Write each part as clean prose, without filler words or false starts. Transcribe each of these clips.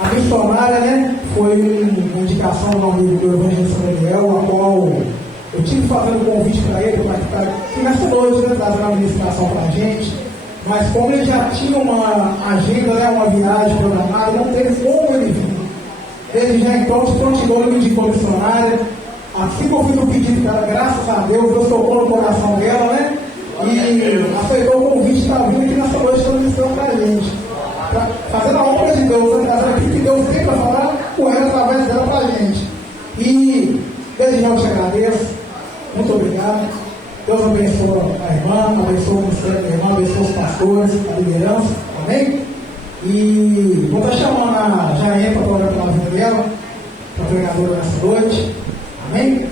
A missionária, né, foi uma indicação do amigo do Evangelho Gabriel, a qual eu tive fazendo convite para ele, para participar nessa noite, né, trazer uma ministração para a gente, mas como ele já tinha uma agenda, né, uma viagem programada, não teve como ele vir. Desde já então se continuou me indicou missionária. Assim que eu fiz o pedido para ela, graças a Deus tocou no coração dela, né? E aceitou o convite para vir aqui nessa noite da missão para a gente. Fazendo a honra de Deus, né? Trazendo aquilo que Deus tem para falar com ela através dela para a gente. E desde já eu te agradeço. Muito obrigado. Deus abençoe a irmã, abençoe o ministério da irmã, abençoe os pastores, a liderança. Amém? E vou estar chamando a Jair para orar pela vida dela, para a pregadora nessa noite. Amém?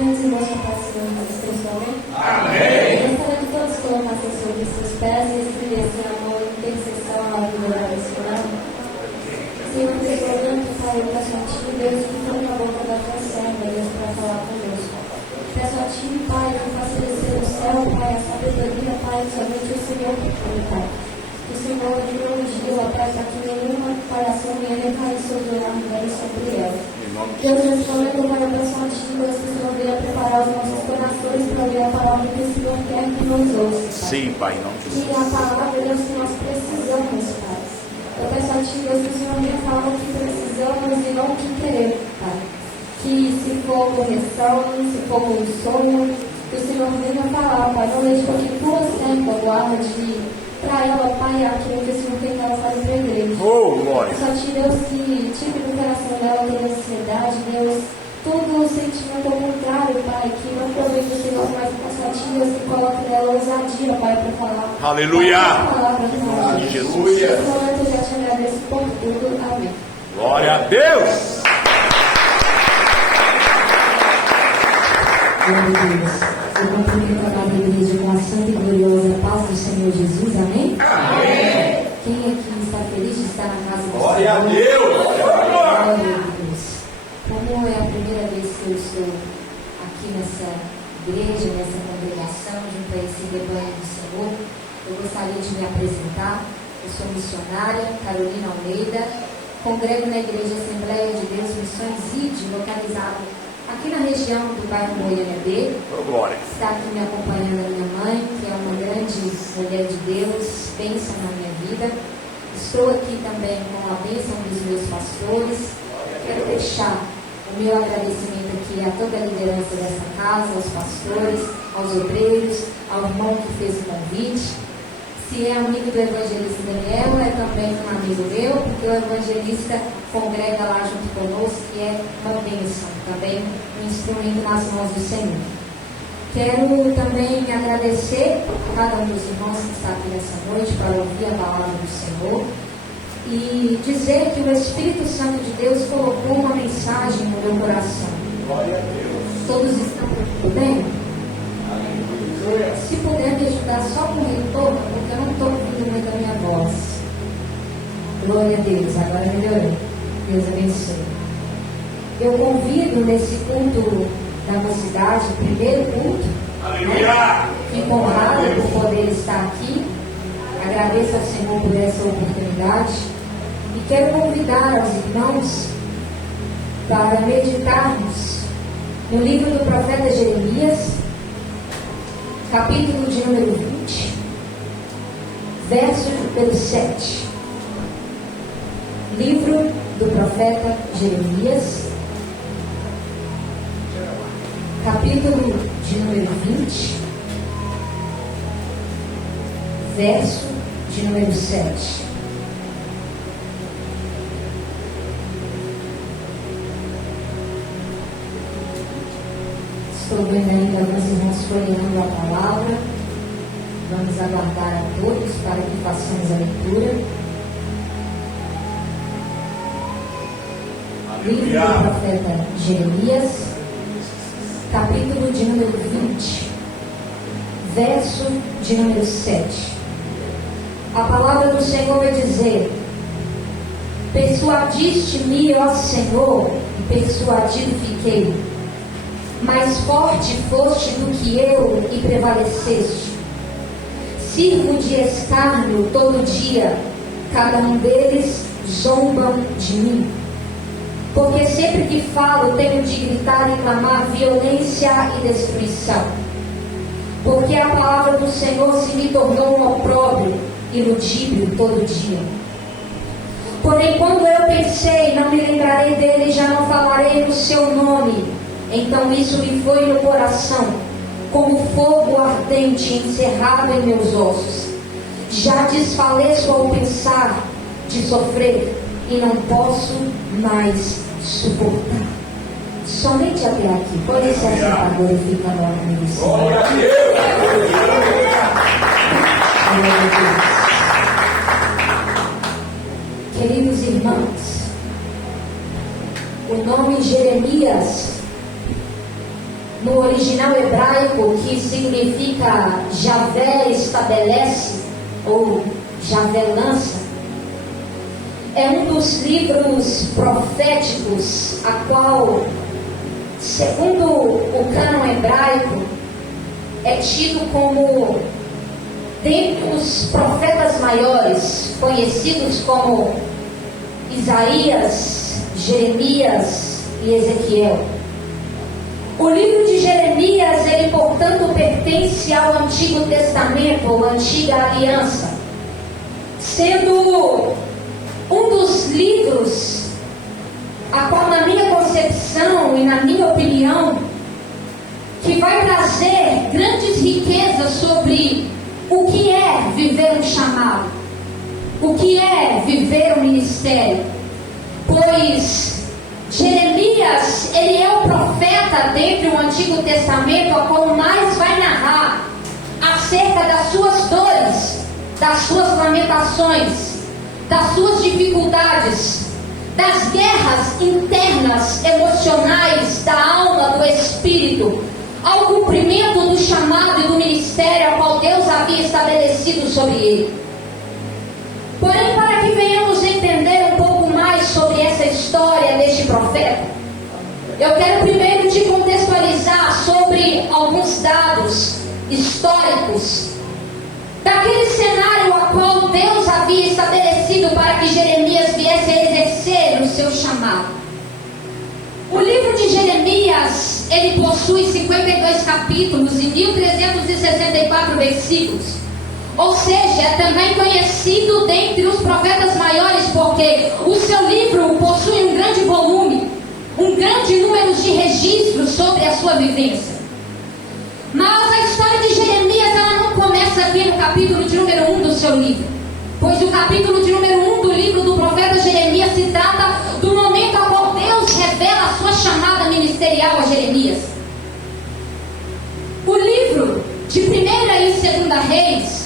Meus irmãos que participam da expressão, amém? Eu gostaria que todos colocassem sobre seus pés e estendessem a mão em intercessão à vida da pessoa. Senhor, perdoando, Pai, eu peço a Ti, Deus, que foi na boca da Tua serva, Deus, para falar conosco. Peço a Ti, Pai, que faça descer do céu, Pai, a sabedoria, Pai, somente o Senhor que tem, Pai. Que o Senhor dirija, Pai, para que nenhuma coração venha recair sobre o nome dele sobre ela. Deus, nesse momento, Pai, eu peço a Ti, Deus, que o Senhor venha preparar os nossos corações para ouvir a palavra que o Senhor quer que nos ouça. Sim, Pai, não te E a palavra, Deus, que nós precisamos, Pai. Eu peço a Ti, Deus, que o Senhor venha falar o que precisamos e não o que queremos, Pai. Que se for correção, se for consolo, que o Senhor venha falar, Pai. Não deixe que tua serva guarde para ela, Pai, aquilo que o Senhor tem que ela fazer para a igreja. Oh, glória. Eu só te, Deus, que tire do coração dela toda ansiedade, Deus, todo o sentimento ao contrário, Pai, que não provém do Senhor, mas cansativas, que coloque nela ousadia, Pai, para falar. Aleluia! A palavra do Senhor. Jesus. Nesse momento eu já te agradeço por tudo. Amém. Glória a Deus! Glória a Deus. Eu cumprimento a cada igreja com a santa e gloriosa paz do Senhor Jesus. Amém? Amém! Quem aqui está feliz de estar na casa do Senhor? Glória a Deus! Glória a Deus. Como é a primeira vez que eu estou aqui nessa igreja, nessa congregação, junto a esse rebanho do Senhor, eu gostaria de me apresentar. Eu sou missionária, Carolina Almeida, congrego na Igreja Assembleia de Deus Missões ID, localizado aqui na região do bairro Goiânia B. Oh, glória! Está aqui me acompanhando a minha mãe, que é uma grande mulher de Deus, bênção na minha vida. Estou aqui também com a bênção dos meus pastores. Quero deixar o meu agradecimento aqui a toda a liderança dessa casa, aos pastores, aos obreiros, ao irmão que fez o convite. Se é amigo do evangelista Daniel, é também um amigo meu, porque o evangelista congrega lá junto conosco, que é uma bênção, também um instrumento nas mãos do Senhor. Quero também agradecer a cada um dos irmãos que está aqui nessa noite para ouvir a palavra do Senhor e dizer que o Espírito Santo de Deus colocou uma mensagem no meu coração. Glória a Deus! Todos estão tudo bem? Se puder me ajudar só com o retorno, porque eu não estou ouvindo muito a minha voz. Glória a Deus, agora melhorou. Deus abençoe. Eu convido nesse culto da mocidade, primeiro culto, né? Fico honrada por poder estar aqui. Agradeço ao Senhor por essa oportunidade. E quero convidar os irmãos para meditarmos no livro do profeta Jeremias, capítulo de número 20, verso número 7. Livro do profeta Jeremias, capítulo de número 20, verso de número 7. Estou vendo ainda alguns irmãos folheando a palavra. Vamos aguardar a todos para que façamos a leitura. Livro do profeta Jeremias, capítulo de número 20, verso de número 7. A palavra do Senhor vai dizer: Persuadiste-me, ó Senhor, e persuadido fiquei. Mais forte foste do que eu e prevaleceste. Sirvo de escárnio todo dia, cada um deles zombam de mim. Porque sempre que falo tenho de gritar e clamar violência e destruição. Porque a palavra do Senhor se me tornou um opróbrio e ludíbrio todo dia. Porém, quando eu pensei, não me lembrarei dele, já não falarei no seu nome. Então isso me foi no coração, como fogo ardente encerrado em meus ossos. Já desfaleço ao pensar de sofrer e não posso mais suportar. Somente até aqui. Pode se assentar, glorificando a nome do Senhor. Glória a Deus. Glória a Deus. Queridos irmãos, o nome Jeremias, no original hebraico, que significa Javé estabelece, ou Javé lança, é um dos livros proféticos, a qual, segundo o cânon hebraico, é tido como, dentre os profetas maiores, conhecidos como Isaías, Jeremias e Ezequiel. O livro de Jeremias, ele portanto pertence ao Antigo Testamento, ou Antiga Aliança, sendo um dos livros a qual, na minha concepção e na minha opinião, que vai trazer grandes riquezas sobre o que é viver um chamado, o que é viver um ministério, pois Jeremias, ele é o profeta dentre o Antigo Testamento a qual mais vai narrar acerca das suas dores, das suas lamentações, das suas dificuldades, das guerras internas, emocionais, da alma, do espírito, ao cumprimento do chamado e do ministério a qual Deus havia estabelecido sobre ele. Porém, para que venhamos entender um pouco mais sobre essa história deste profeta, eu quero primeiro te contextualizar sobre alguns dados históricos daquele cenário a qual Deus havia estabelecido para que Jeremias viesse a exercer o seu chamado. O livro de Jeremias, ele possui 52 capítulos e 1364 versículos. Ou seja, é também conhecido dentre os profetas maiores porque o seu livro possui um grande volume, um grande número de registros sobre a sua vivência. Mas a história de Jeremias, ela não começa aqui no capítulo de número 1 do seu livro, pois o capítulo de número 1 do livro do profeta Jeremias se trata do momento ao qual Deus revela a sua chamada ministerial a Jeremias. O livro de 1ª e 2ª Reis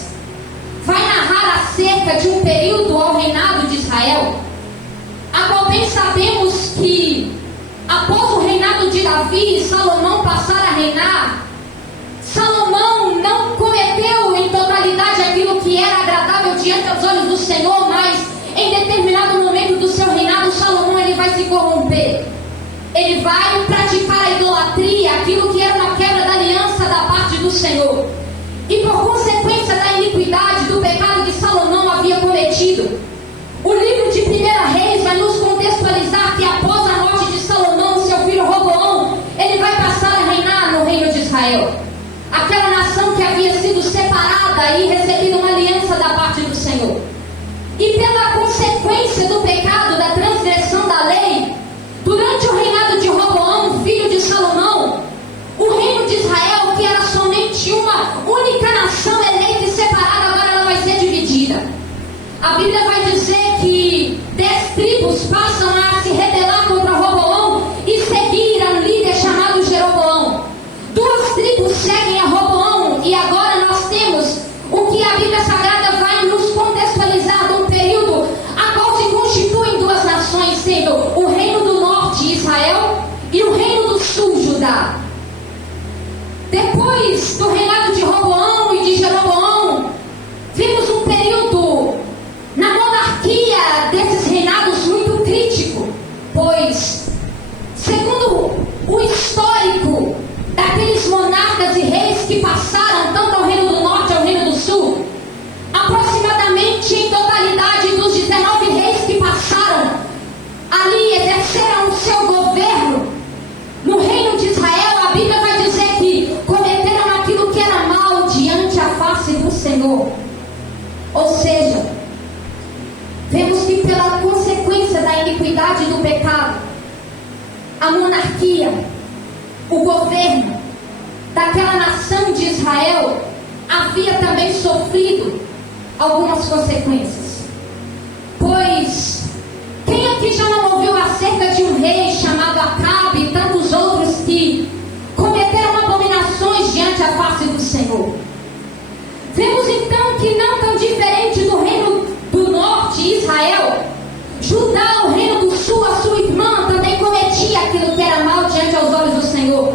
vai narrar acerca de um período ao reinado de Israel, a qual bem sabemos que após o reinado de Davi e Salomão passar a reinar, Salomão não cometeu em totalidade aquilo que era agradável diante dos olhos do Senhor, mas em determinado momento do seu reinado, Salomão ele vai se corromper. Ele vai praticar a idolatria, aquilo que era uma quebra da aliança da parte do Senhor. E por consequência da iniquidade, do pecado que Salomão havia cometido, o livro de 1ª Reis vai nos contextualizar que após a morte de Salomão, seu filho Roboão, ele vai passar a reinar no reino de Israel. Aquela nação que havia sido separada e recebido uma aliança da parte do Senhor. E pela consequência do pecado, da transgressão da lei, durante o reinado de Roboão, filho de Salomão, o reino de Israel, que era somente uma única nação eleita e separada, agora ela vai ser dividida. A Bíblia vai dizer que 10 tribos passam a se rebelar contra Roboão e seguir a um líder chamado Jeroboão. 2 tribos seguem a Roboão e agora nós temos o que a Bíblia Sagrada vai nos contextualizar de um período a qual se constituem 2 nações, sendo o reino do norte, Israel, e o reino do sul, Judá. Depois do reinado de Roboão e de Jeroboão, vimos um período na monarquia da iniquidade e do pecado, a monarquia, o governo daquela nação de Israel havia também sofrido algumas consequências. Pois, quem aqui já não ouviu acerca de um rei chamado Acabe e tantos outros que cometeram abominações diante a face do Senhor? Vemos então que não tão diferente do reino do norte, Israel, Judá, o reino do sul, a sua irmã, também cometia aquilo que era mal diante aos olhos do Senhor.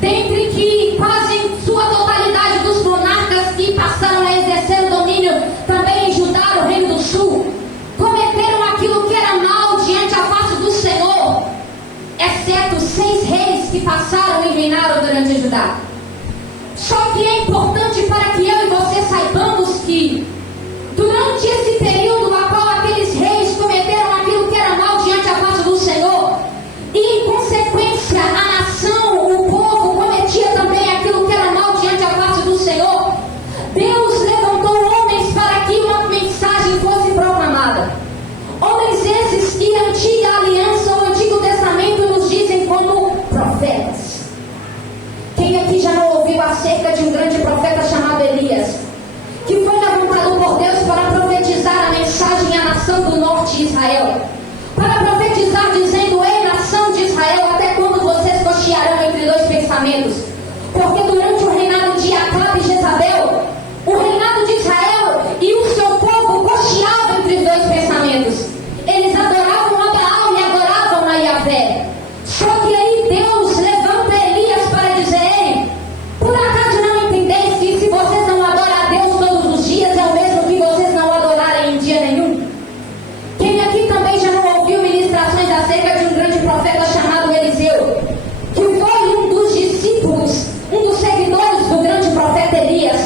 Dentre que quase em sua totalidade dos monarcas que passaram a exercer o domínio também em Judá, o reino do sul, cometeram aquilo que era mal diante a face do Senhor, exceto 6 reis que passaram e reinaram durante Judá. Só que é importante para que eu e você saibamos que durante esse período a qual aqueles reis cometeram aquilo que era mal diante a face do Senhor, e em consequência a nação, o povo cometia também aquilo que era mal diante a face do Senhor, Deus levantou homens para que uma mensagem fosse proclamada. Homens esses que a antiga aliança, o Antigo Testamento nos dizem como profetas. Quem aqui já não ouviu acerca de um grande profeta chamado Elias, que foi levantado por Deus para profetizar a mensagem à nação do norte de Israel, para profetizar dizendo: ei, nação de Israel, até quando vocês cochearão entre 2 pensamentos? Porque durante o reinado de Acabe e Jezabel, o reinado de Israel e o seu povo cocheavam entre os 2 pensamentos. Eles adoravam a Baal e adoravam a Yahvé. Só que aí Deus levanta Elias para dizer: ei, por acaso não entendeis que se vocês não adoram a Deus todos os dias, é o mesmo que vocês não adorarem em dia nenhum? Quem aqui também já não ouviu ministrações acerca de um grande profeta chamado Eliseu, que foi um dos discípulos, um dos seguidores do grande profeta Elias,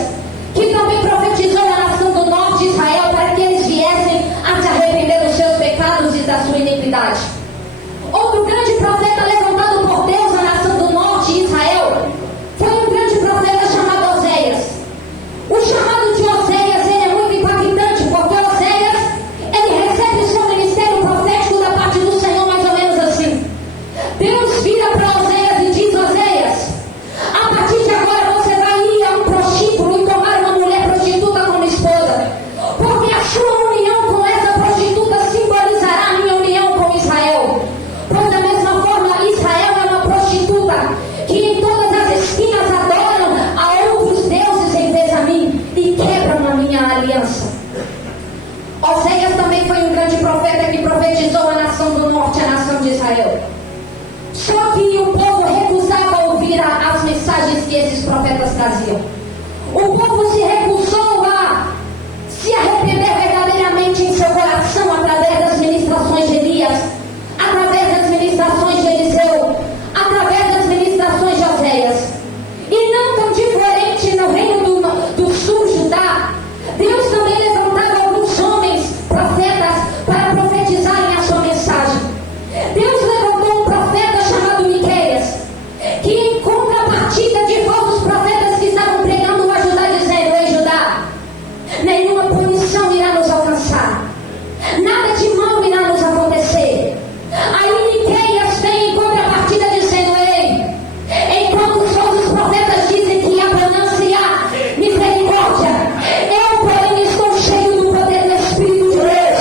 que também profetizou a nação do norte de Israel para que eles viessem a se arrepender dos seus pecados e da sua iniquidade? Outro grande profeta levantado por Deus na nação do norte de Israel foi um grande profeta chamado Oséias. O chamado de Oséias, ele é muito impactante, porque Oséias, ele recebe o seu ministério profético da parte do Senhor mais ou menos assim. Deus vira para Oséias e diz: Oséias, a partir de agora você vai ir a um prostíbulo e tomar uma mulher prostituta como esposa, porque a sua união com essa prostituta simbolizará a minha união com Israel. Pois da mesma forma, Israel é uma prostituta que em todas as esquinas adoram a outros deuses em vez a mim e quebram a minha aliança. Oséias também foi um grande profeta que profetizou a nação do norte, a nação de Israel. Só que o povo recusava ouvir as mensagens que esses profetas traziam. O povo se recusou a se arrepender verdadeiramente em seu coração através das ministrações de Elias, através das ministrações de Eliseu, através das ministrações de Oséias. E não tão diferente no reino do sul, Judá, Deus também levantava alguns homens, profetas, para profetizarem a sua mensagem. Deus levantou um profeta chamado Miqueias, que em contrapartida de falsos profetas que estavam pregando a Judá, dizendo: ei, Judá, nenhuma punição irá nos alcançar, nada de mal irá nos acontecer. Aí Miqueias vem em contrapartida dizendo: ei, enquanto os falsos profetas dizem que há bonança e há misericórdia, eu, porém, estou cheio do poder do Espírito de Deus,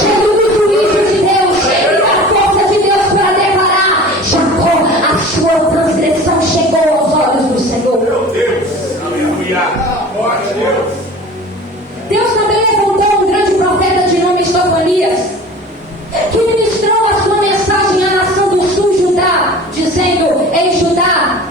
cheio do juízo de Deus e da força de Deus para declarar: Jacó, a sua transgressão chegou aos olhos do Senhor. Meu Deus, aleluia, glória a Deus. Deus também levantou um grande profeta de nome Sofonias, que ministrou a sua mensagem à nação do sul, Judá, dizendo: ei, Judá,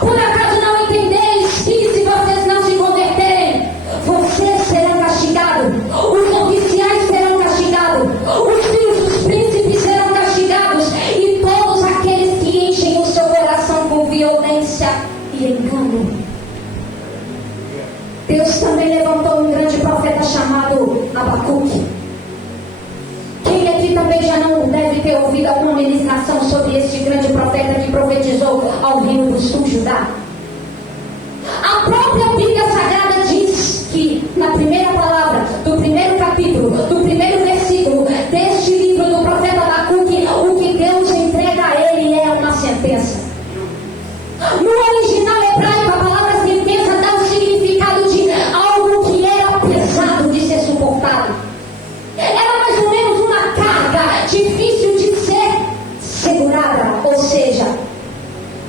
por acaso não entendeis que se vocês não se converterem, vocês serão castigados, os oficiais serão castigados, os filhos dos príncipes serão castigados, e todos aqueles que enchem o seu coração com violência e engano. Deus também levantou um grande profeta chamado Abacuque. Quem aqui também já não deve ter ouvido alguma ministração sobre este grande profeta que profetizou ao reino do sul, Judá? A própria Bíblia Sagrada diz que, na primeira palavra, do primeiro capítulo, do primeiro versículo deste livro do difícil de ser segurada. Ou seja,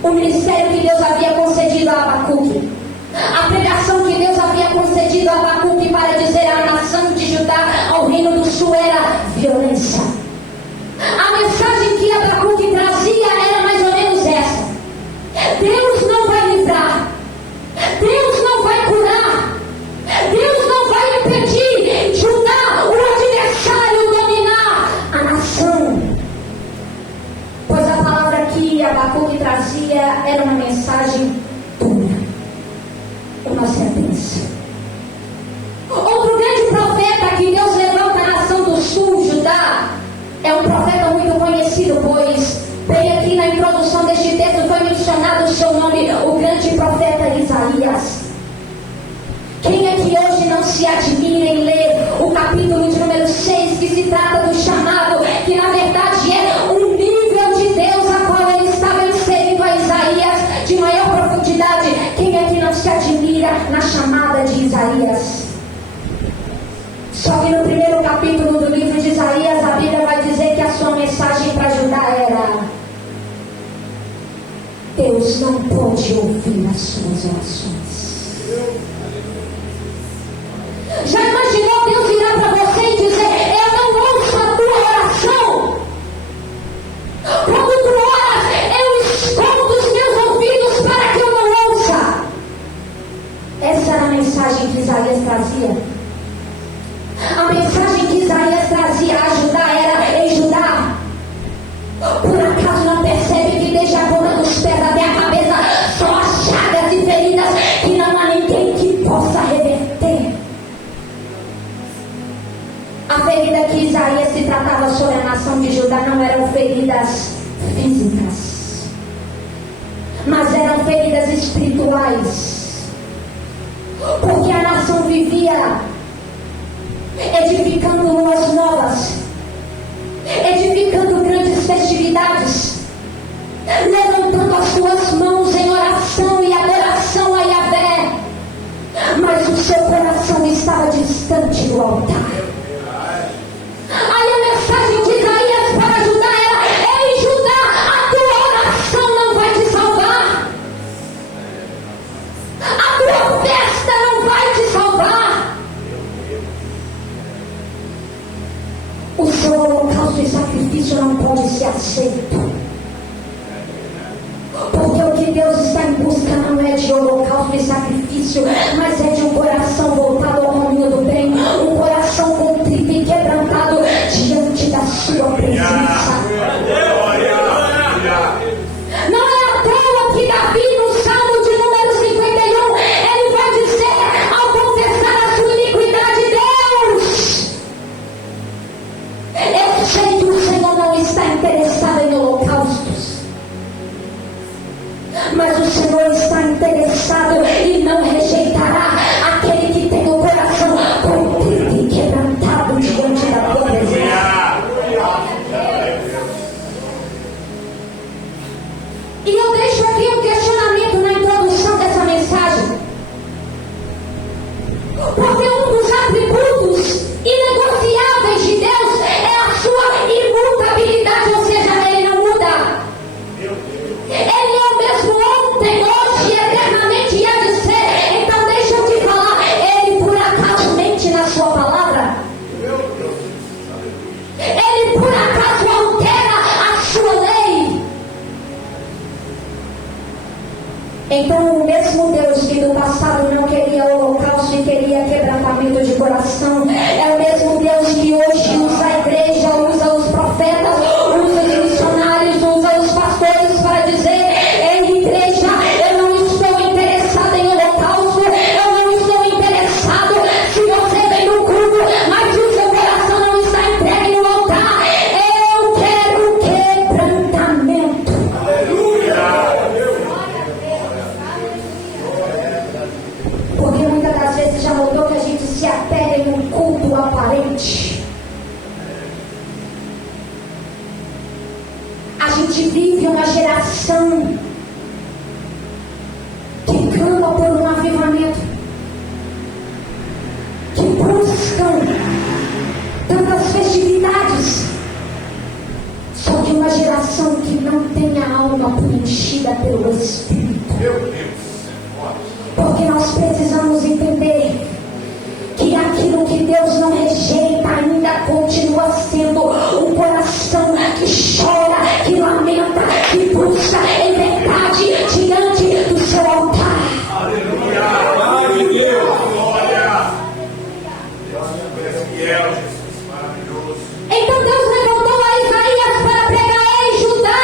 o ministério que Deus havia concedido a Abacuque, a pregação que Deus havia concedido a Abacuque para dizer à nação de Judá, ao reino do sul, era violência. A mensagem que Abacuque trazia era mais ou menos essa: Deus não vai livrar, Deus não vai curar, Deus não vai impedir Judá, o adversário, dominar a nação. Pois a palavra que Abacuque trazia era uma mensagem dura, uma sentença. Outro grande profeta que Deus levanta à nação do sul, Judá, é um profeta muito conhecido, pois bem aqui na introdução deste texto foi mencionado o seu nome, o grande profeta Isaías. Quem é que hoje não se admira em ler o capítulo de número 6, que se trata do chamado, que na verdade é um nível de Deus a qual ele estava inserindo a Isaías de maior profundidade? Quem é que não se admira na chamada de Isaías? Só que no primeiro capítulo do livro de Isaías, a Bíblia vai dizer que a sua mensagem para Judá era: Deus não pode ouvir as suas orações. Já imaginou Deus virar para você e dizer: eu não ouço a tua oração? Quando tu oras, eu escondo os meus ouvidos para que eu não ouça. Essa era a mensagem que Isaías trazia. A mensagem que Isaías trazia a Judá era: ei Judá, por acaso não percebe que desde a ponta dos pés até a cabeça são as chagas e feridas que não há ninguém que possa reverter? A ferida que Isaías se tratava sobre a nação de Judá não eram feridas físicas, mas eram feridas espirituais, porque a nação vivia edificando luas novas, edificando grandes festividades, levantando as suas mãos em oração e adoração a Yahvé, mas o seu coração estava distante do altar. Aí a mensagem de Isaías para Judá era: ei Judá, a tua oração não vai te salvar, a tua festa não vai te salvar, o seu holocausto e sacrifício não pode ser aceito, porque o que Deus está em busca não é de holocausto e sacrifício, mas é de um coração voltado ao caminho do bem, um coração contrito e quebrantado diante da sua presença. Não é à toa que Davi, no Salmo de número 51, ele vai dizer, ao confessar a sua iniquidade: Deus, eu sei que o Senhor não está interessado em holocaustos, mas o Senhor está interessado e não rejeitará aquele que tem o coração contrito e quebrantado diante da tua presença. E eu deixo aqui um questionamento na introdução dessa mensagem, porque um dos atributos inegociáveis de Deus é a sua imutabilidade, ou seja, ele não muda. Ele é o mesmo ontem, hoje e eternamente, e há de ser. Então deixa eu te falar, ele por acaso mente na sua palavra? Ele por acaso altera a sua lei? Então o mesmo Deus que no passado não queria holocausto e queria quebrantamento de coração, é o mesmo Deus que hoje usa a igreja, usa os profetas, usa os missionários, usa os pastores para dizer: ei igreja, eu não estou interessado em holocausto, eu não estou interessado se você vem no culto, mas se o seu coração não está entregue no altar, eu quero quebrantamento. Porque muitas das vezes já notou que a gente se apega em um culto aparente. A gente vive uma geração que clama por um avivamento, que buscam tantas festividades, coração que não tem a alma preenchida pelo Espírito. Meu Deus. Porque nós precisamos entender que aquilo que Deus não rejeita ainda continua sendo um coração que chora, que lamenta, que busca em verdade diante do seu altar. Aleluia. Glória a Deus. Glória. Deus fiel, Jesus. Maravilhoso. Então Deus levantou a Isaías para pregar em Judá.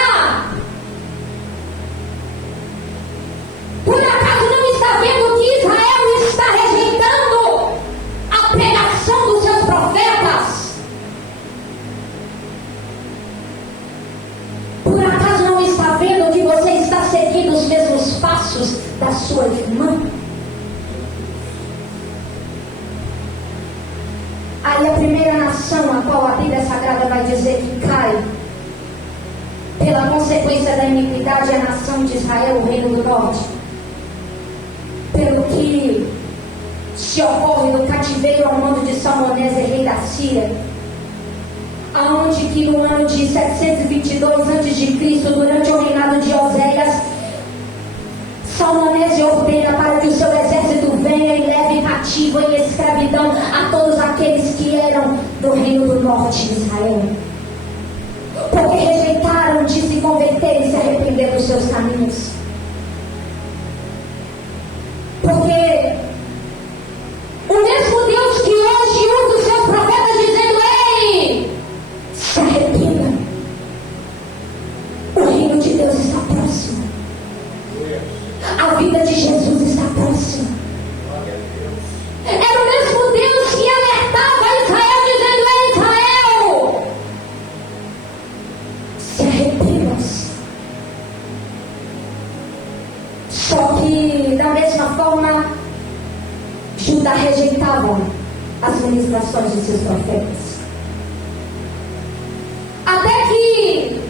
Por acaso não está vendo que Israel está rejeitando a pregação dos seus profetas? Por acaso não está vendo que você está seguindo os mesmos passos da sua irmã? Aí a primeira nação a qual a Bíblia Sagrada vai dizer que cai pela consequência da iniquidade é a nação de Israel, o reino do norte. Pelo que se ocorre do cativeiro ao mando de Salmoneser, rei da Síria, aonde que no ano de 722 a.C., durante o reinado de Oséias, Salmoneser ordena para que o seu exército venha e leve cativo em escravidão a todos aqueles que eram do reino do norte de Israel, porque rejeitaram de se converter e se arrepender dos seus caminhos. Porque o mesmo Deus que hoje usa os seus profetas dizendo: ei, se arrependa, o reino de Deus está próximo, a vida de Jesus está próxima. Era o mesmo Deus que alertava Israel dizendo: ei, Israel, se arrependam-se. Só que da mesma forma Judá rejeitava as ministrações de seus profetas. Até que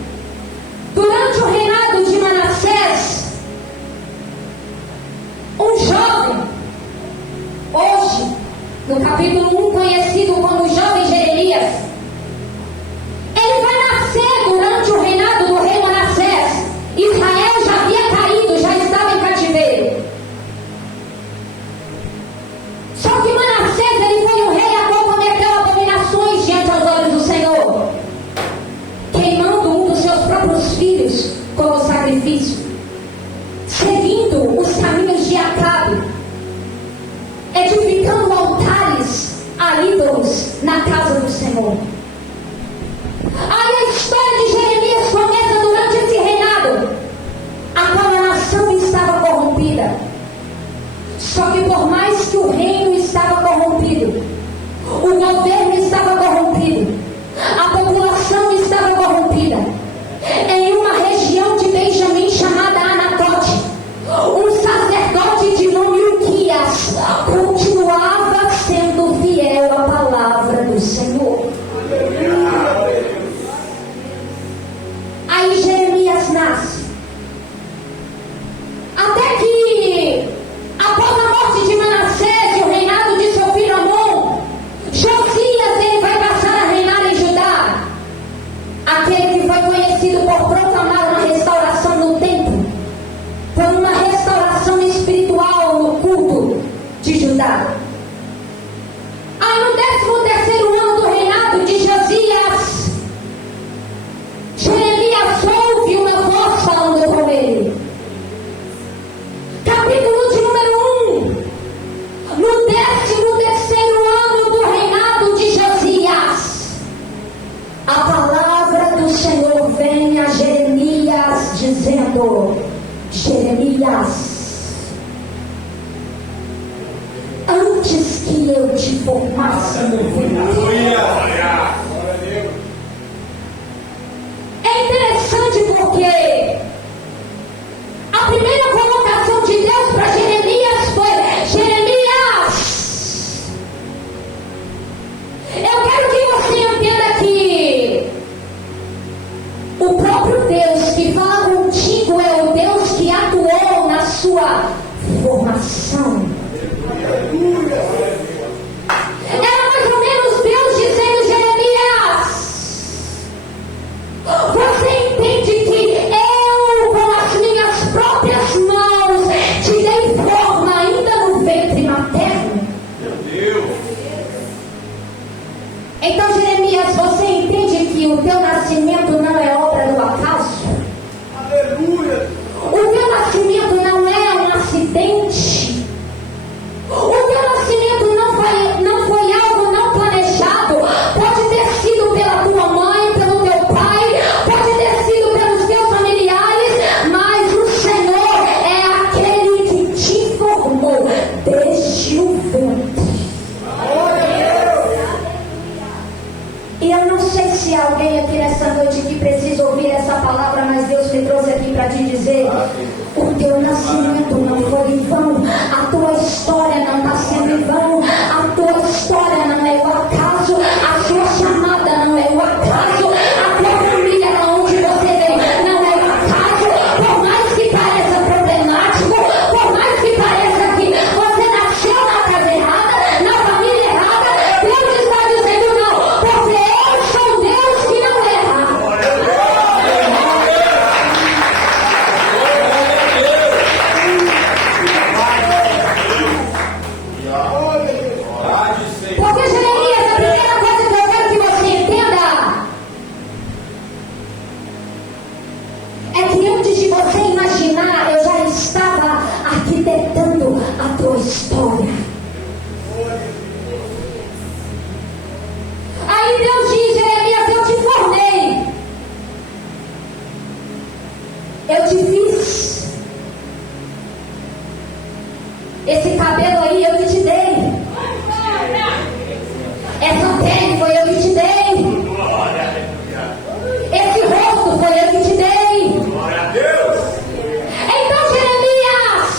durante o reinado de Manassés, um jovem, hoje, no capítulo 1, conhecido como jovem Jeremias, ele vai nascer durante o reinado do rei Manassés. Israel já havia caído, já estava em cativeiro. Só que Manassés, ele foi um rei a qual cometeu abominações diante aos olhos do Senhor, queimando um dos seus próprios filhos como sacrifício, seguindo os caminhos de Acabe, edificando altares a ídolos na casa do Senhor. Aí a história de Jeremias começa durante esse reinado, a qual a nação estava corrompida. Só que por mais que o reino estava corrompido, o governo estava corrompido, a população estava corrompida, em uma região de Benjamim chamada Anatote, um sacerdote de nome Uquias continuava sendo fiel à palavra do Senhor. Aí Jeremias nasce. Até que, após a morte de Manassés e o reinado de seu filho Amon, Josias ele vai passar a reinar em Judá, aquele que foi conhecido por proclamar uma restauração no templo, por uma restauração espiritual no culto de Judá. Aí no 13º ano do reinado de Josias, Jeremias ouve uma voz falando com ele. Capítulo de número 1. No 13º ano do reinado de Josias, a palavra do Senhor vem a Jeremias dizendo: Jeremias, antes que eu te formasse no ventre. É interessante porque a primeira colocação de Deus para Jeremias foi: Jeremias, eu quero que você entenda que o próprio Deus que fala contigo é o Deus que atuou na sua formação. Era mais ou menos Deus dizendo: Jeremias, não sei se há alguém aqui nessa noite que precisa ouvir essa palavra, mas Deus me trouxe aqui para te dizer: o teu nascimento não foi em vão, a tua história não está sendo em vão, a tua história não é o acaso, a sua chamada não é o acaso, a tua família onde você vem não é o acaso, por mais que pareça problemático, por mais que pareça que você nasceu na casa errada, na família errada, Deus está dizendo não, porque eu sou Deus que não erra. Porque, Jeremias, a primeira coisa que eu quero que você entenda é que antes de você imaginar, eu já estava arquitetando a tua história. Aí Deus diz: Jeremias, eu te formei, eu te fiz, esse cabelo aí eu que te dei, essa pele foi eu que te dei, esse rosto foi eu que te dei. Glória a Deus. Então, Jeremias,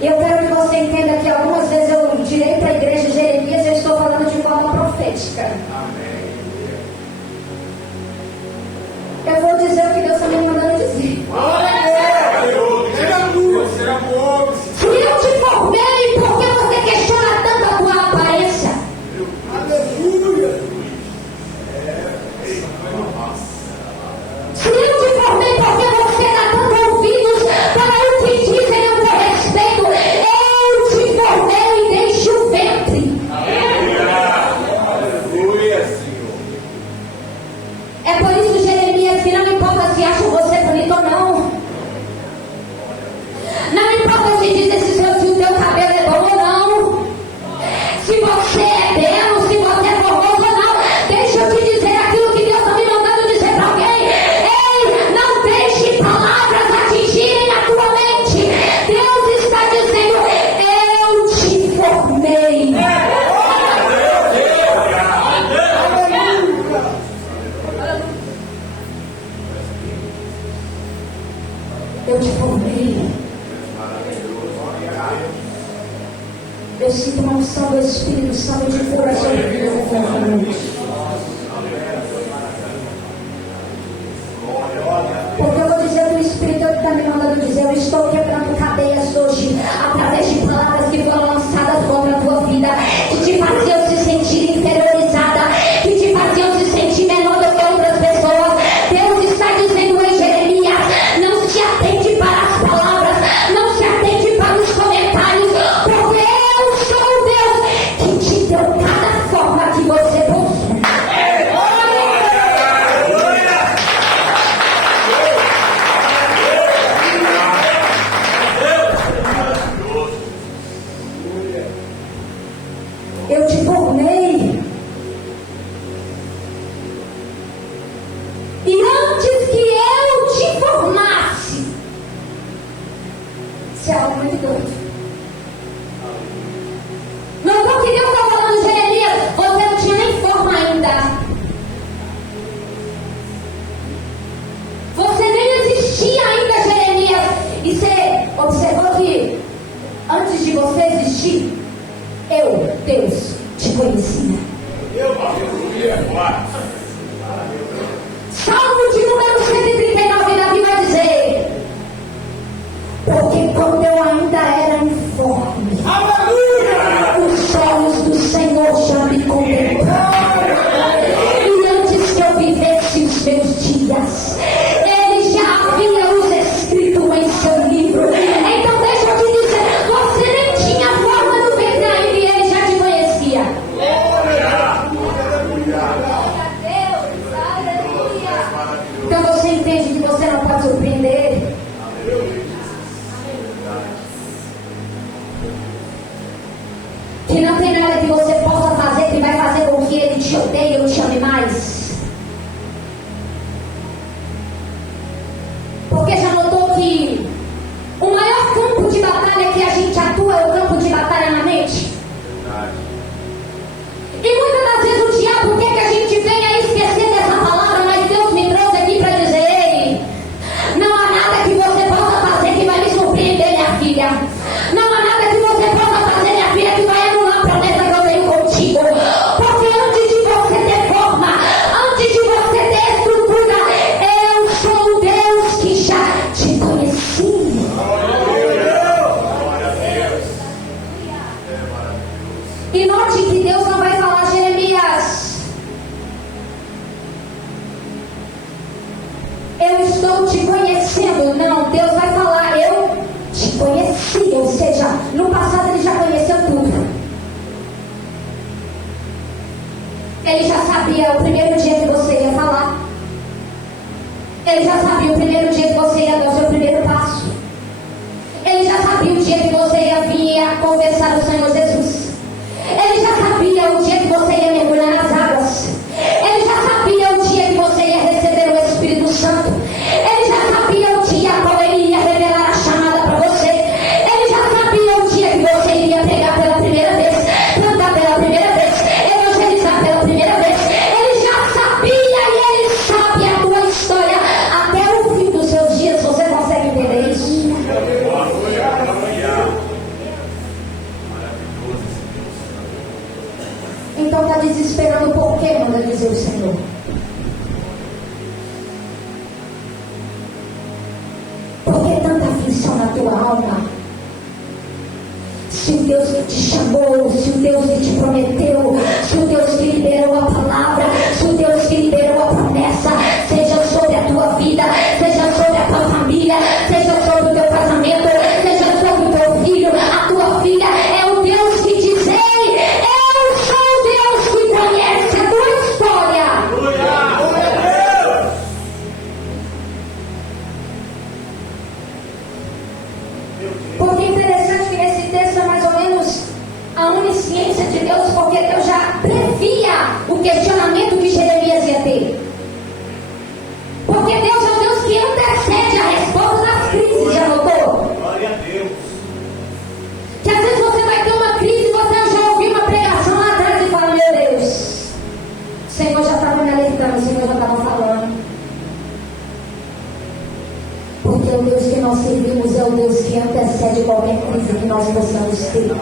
eu quero que você entenda que algumas vezes eu direi para a igreja: Jeremias, eu estou falando de forma profética. Eu vou dizer o que Deus está me mandando dizer. Se eu te formei, por que você questiona tanto a tua aparência? Se eu te formei, por que você dá tanto ouvidos para o que dizem a teu respeito? Eu te formei desde o ventre. Aleluia, Senhor. É por isso, Jeremias, que não importa se acham você bonito ou não. Não importa se dizem se o teu cabelo é bom ou não. Se você é belo, se você é formoso ou não. Deixa eu te dizer aquilo que Deus está me mandando dizer para alguém. Ei, não deixe palavras atingirem a tua mente. Deus está dizendo: eu te formei. Eu te formei. Eu sinto uma unção do Espírito Santo de coração de Deus nessa noite. Porque eu vou dizer que o Espírito está me mandando dizer: eu estou quebrando cadeias hoje, através de palavras que foram lançadas contra a tua vida, que te faziam se sentir inferiorizada, que te faziam se sentir menor do que outras pessoas. Deus está dizendo: ei, Jeremias, não se atente para as palavras, não se atente para os comentários, porque eu sou o Deus que te deu cada forma que você possui. Eu te formei. E antes que eu te formasse, isso é algo muito doido. Não foi o que Deus está falando, Jeremias, você não tinha nem forma ainda. Você nem existia ainda, Jeremias. E você observou que antes de você existir, eu, Deus, te conhecia. Salmo de número 139 na Bíblia vai dizer: porque quando eu ainda era informe, os olhos do Senhor já me contemplaram. E antes que eu vivesse os meus dias, Ele já havia os escrito em seu livro. Então deixa eu te dizer, você nem tinha forma no ventre ainda e Ele já te conhecia. conhecendo. Não, Deus vai falar, eu te conheci. Ou seja, no passado ele já conheceu tudo. Ele já sabia o primeiro dia que você ia falar. Ele já sabia o primeiro dia que você ia dar o seu primeiro passo. Ele já sabia o dia que você ia vir a conversar com o Senhor Jesus. Ele já sabia o dia que você ia mergulhar nas águas. Ele já sabia o dia que você ia receber o Espírito Santo. Ele já sabia o dia qual ele ia revelar a chamada para você. Ele já sabia o dia que você iria pregar pela primeira vez, cantar pela primeira vez, evangelizar pela primeira vez. Ele já sabia e ele sabe a tua história até o fim dos seus dias. Você consegue entender isso? Então está desesperando por quê, manda dizer o Senhor? Por que tanta aflição na tua alma? Se o Deus que te chamou, se o Deus que te prometeu, se o Deus que liberou a palavra, se o Deus que liberou a promessa, seja sobre a tua vida, seja sobre a tua família, seja sobre o teu casamento, seja sobre o teu filho, a tua filha, é o Deus que diz: ei, eu sou o Deus que conhece a tua história. Porque é interessante que nesse texto é mais ou menos a onisciência de Deus, porque Deus já previa o questionamento que Jeremias ia ter. Porque Deus é o Deus que antecede a resposta das crises, já notou? Glória a Deus. Que às vezes você vai ter uma crise e você já ouviu uma pregação lá atrás e fala: meu Deus, o Senhor já estava me alertando, o Senhor já estava falando. Porque o Deus que nós servimos é o Deus que antecede qualquer crise que nós possamos ter.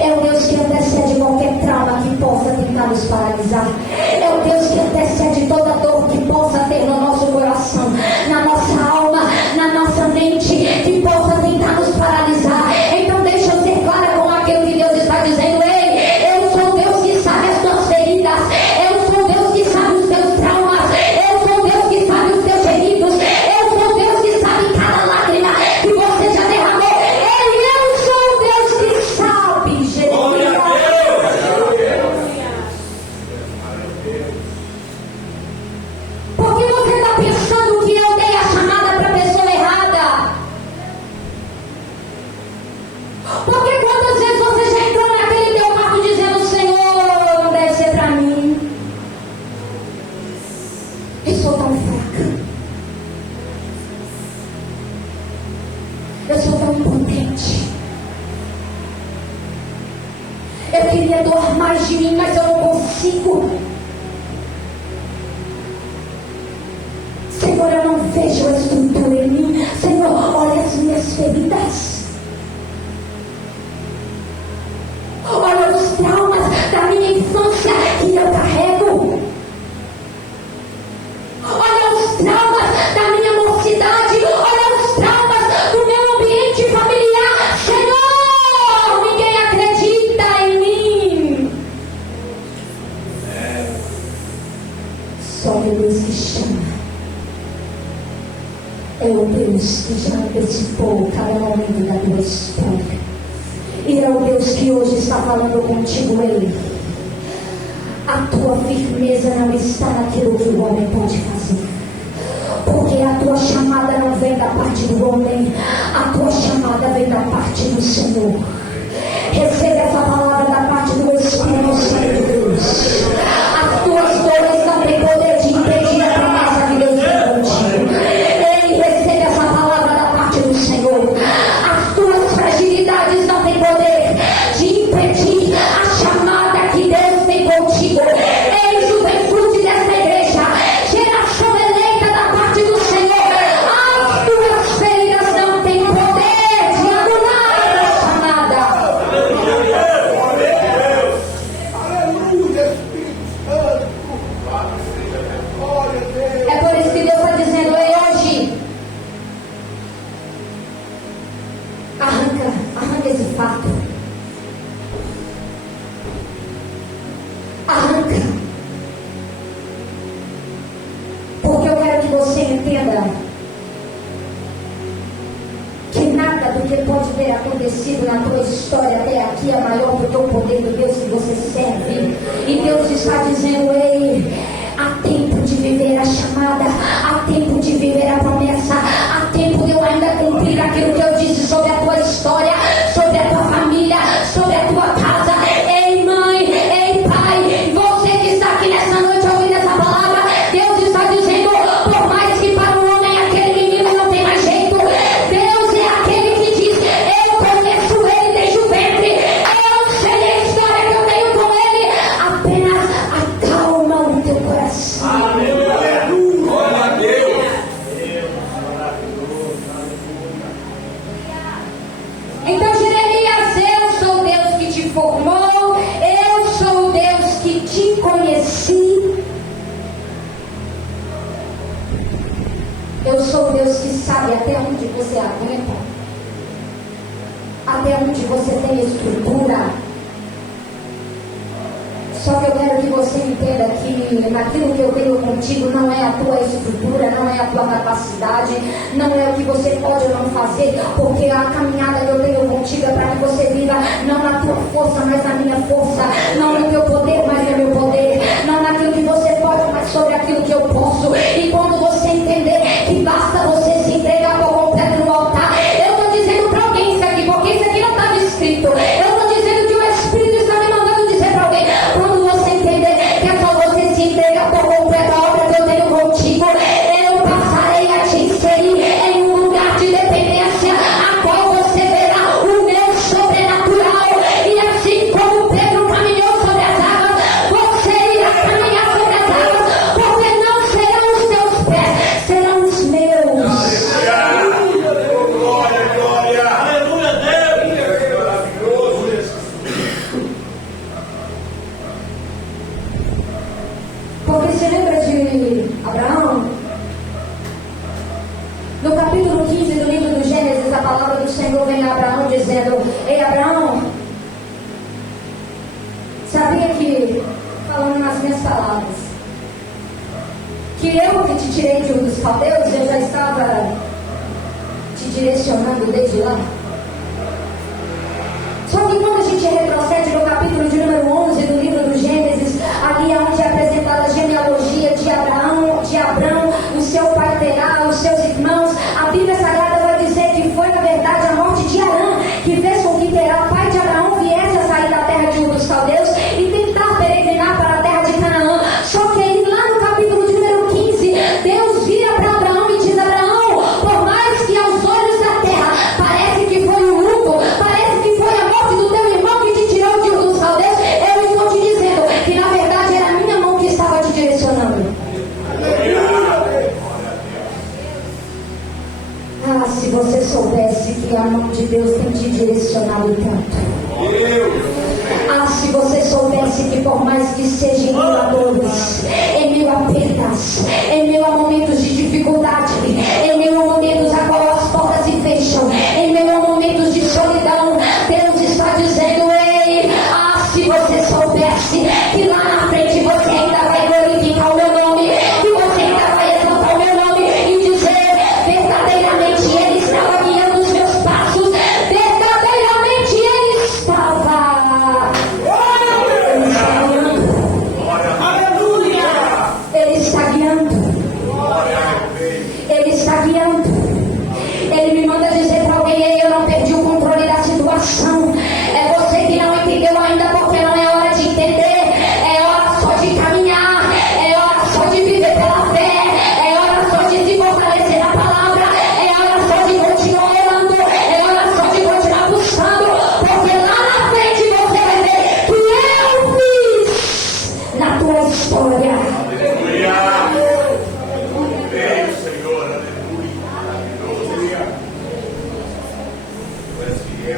É o Deus que antecede qualquer trauma que possa tentar nos paralisar. É o Deus que antecede toda dor que possa ter no nosso coração, na nossa alma, na nossa mente, que possa tentar nos paralisar. Então deixa eu ser clara com aquilo que Deus está dizendo: ei, eu sou o Deus que sabe as tuas feridas, eu sou o Deus que sabe os teus traumas, eu sou o Deus que sabe os teus gemidos, eu sou o Deus que sabe cada lágrima que você já derramou. Eu sou o Deus que sabe, Jeremias. Por que você está pensando que eu dei a chamada para a pessoa errada? Porque quantas vezes você já entrou naquele teu quarto dizendo: Senhor, não deve ser para mim. Eu sou tão fraca. Eu sou tão impotente. Eu queria doar mais de mim, mas eu não consigo. Senhor, eu não vejo a estrutura em mim. Senhor, olha as minhas feridas. Olha os traumas da minha infância que eu carrego. Olha os traumas da minha mocidade. Olha os traumas do meu ambiente familiar. Senhor, ninguém acredita em mim. Só o Deus que chama. É o Deus que já antecipou cada momento da tua história. E é o Deus que hoje está falando contigo. Ele, a tua firmeza não está naquilo que o homem pode fazer. Porque a tua chamada não vem da parte do homem, a tua chamada vem da parte do Senhor. Receba essa palavra da parte do Espírito Santo de Deus. As tuas dores não têm poder de impedir a promessa que Deus tem contigo. Ele recebe essa palavra da parte do Senhor. As tuas fragilidades não têm poder de impedir a chamada que Deus tem contigo. Ei, juventude dessa igreja, geração eleita da parte do Senhor, as tuas feridas não têm poder de anular a chamada. porque pode ter acontecido na tua história até aqui é maior do que o poder do Deus que você serve. E Deus está dizendo: ei, há tempo de viver a chamada, há tempo de viver a promessa, há tempo de eu ainda cumprir aquilo que eu disse sobre a tua história, sobre a tua família, sobre a tua casa. Ei, mãe, ei, pai, você que está aqui nessa noite ouvindo essa palavra, Deus está dizendo: por mais que para o homem aquele menino não tem mais jeito, Deus é aquele que diz: eu conheço ele desde o ventre, eu sei a história que eu tenho com ele, apenas acalma o teu coração. Glória a Deus. Então, Jeremias, eu sou o Deus que te formou, eu sou o Deus que te conheci, eu sou o Deus que sabe até onde você aguenta, até onde você tem estrutura. Só que eu quero que você entenda que naquilo que eu tenho contigo não é a tua estrutura, não é a tua capacidade, não é o que você pode ou não fazer, porque a caminhada que eu tenho contigo é para que você viva não na tua força, mas na minha força, não no teu poder, mas no meu poder, não naquilo que você pode, mas sobre aquilo que eu posso. E quando você entender que basta você se entregar por completo no altar, eu estou dizendo para alguém isso aqui, porque isso aqui não estava escrito, eu estou dizendo que o Espírito está me mandando dizer para alguém: quando você entender que é só você se entregar por completo a obra que eu tenho contigo, eu passarei a te inserir em um lugar de dependência, a qual você verá o meu sobrenatural. E assim como Pedro caminhou sobre as águas, você irá caminhar sobre as águas, porque não serão os teus pés, serão os meus. Glória, glória. Aleluia, Deus. Maravilhoso. Porque se lembra de Abraão? No capítulo 15 do livro do Gênesis, a palavra do Senhor vem a Abraão dizendo: ei, Abraão, sabia que, falando nas minhas palavras, que eu que te tirei de um dos caldeus, eu já estava te direcionando desde lá? Só que quando a gente retrocede no capítulo de número 11 do livro do Gênesis, ali é onde é apresentada a genealogia de Abrão, o seu pai Terá, os seus irmãos, a Bíblia Sagrada vai dizer que foi na verdade a morte de Arã que fez com que Terá, pai de Abraão, viesse a sair da terra de Ur dos Caldeus e tentar peregrinar para a terra de Canaã. Só que aí lá no capítulo de número 15, Deus vira para Abraão e diz: Abraão, por mais que aos olhos da terra parece que foi um luto, parece que foi a morte do teu irmão que te tirou de Ur dos Caldeus, eu estou te dizendo que na verdade era a minha mão que estava te direcionando. Ah, se você soubesse que a mão de Deus tem te direcionado tanto. Ah, se você soubesse que por mais que seja em meio a dores, em meio a perdas, em meio a momentos de dificuldade, em meio a momentos a qual as portas se fecham, em meio a momentos de solidão, Deus está dizendo: ei, ah, se você soubesse que lá na frente você ainda vai glorificar o meu nome, que você ainda vai exaltar o meu nome e dizer: verdadeiramente Ele estava guiando os meus passos, verdadeiramente Ele estava Ele está guiando. Ele está guiando. Ele me manda dizer para alguém: ei, eu não perdi o controle da situação. É você que não entendeu ainda, porque não é hora de entender. É hora só de caminhar. É hora só de viver pela fé. É hora só de se fortalecer na palavra. É hora só de continuar orando. É hora só de continuar buscando. Porque lá na frente você vai ver que eu fiz na tua história.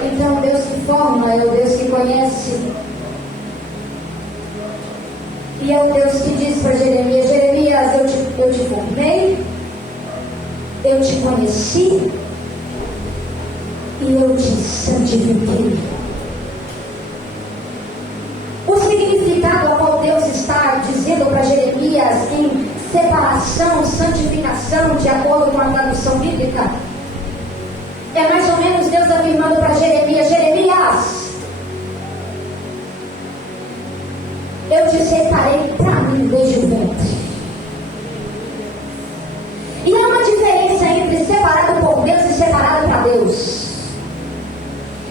Então, Deus que forma é o Deus que conhece. E é o Deus que diz para Jeremias: Jeremias, eu te formei, eu te conheci e eu te santifiquei. O significado a qual Deus está dizendo para Jeremias em separação, santificação, de acordo com a tradução bíblica, é mais ou menos Deus Deus afirmando para Jeremias: Jeremias, eu te separei para mim desde o ventre. E há uma diferença entre separado por Deus e separado para Deus.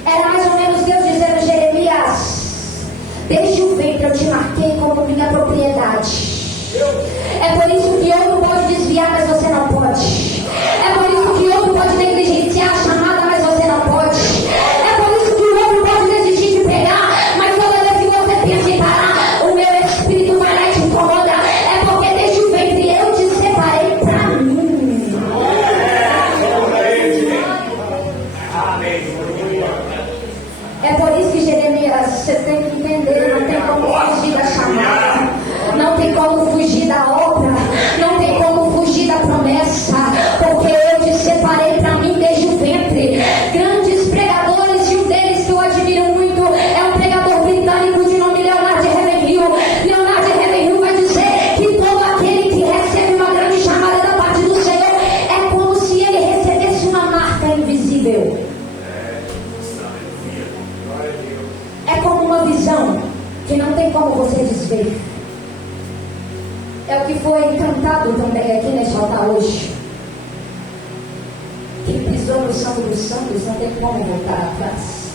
Era mais ou menos Deus dizendo: Jeremias, desde o ventre eu te marquei como minha propriedade. É por isso que outro pode desviar, mas você não pode. É por isso que outro pode negligenciar a chamada, mas você não pode. É por isso que o outro pode desistir de pregar, mas toda vez que você pensa em parar, o meu espírito vai lá e te incomoda. É porque desde o ventre eu te separei para mim. É por isso que Jeremias, você tem que entender, não tem como fugir da chamada, não tem como fugir da obra, não tem como fugir da promessa, porque eu te separei para mim desde o ventre. Grandes pregadores, e um deles que eu admiro muito é um pregador britânico de nome Leonard Ravenhill. Leonard Ravenhill vai dizer que todo aquele que recebe uma grande chamada da parte do Senhor é como se ele recebesse uma marca invisível. É como uma visão que não tem como você desver. É o que foi cantado também aqui nesse altar hoje. Quem pisou no santo dos santos não tem como voltar atrás.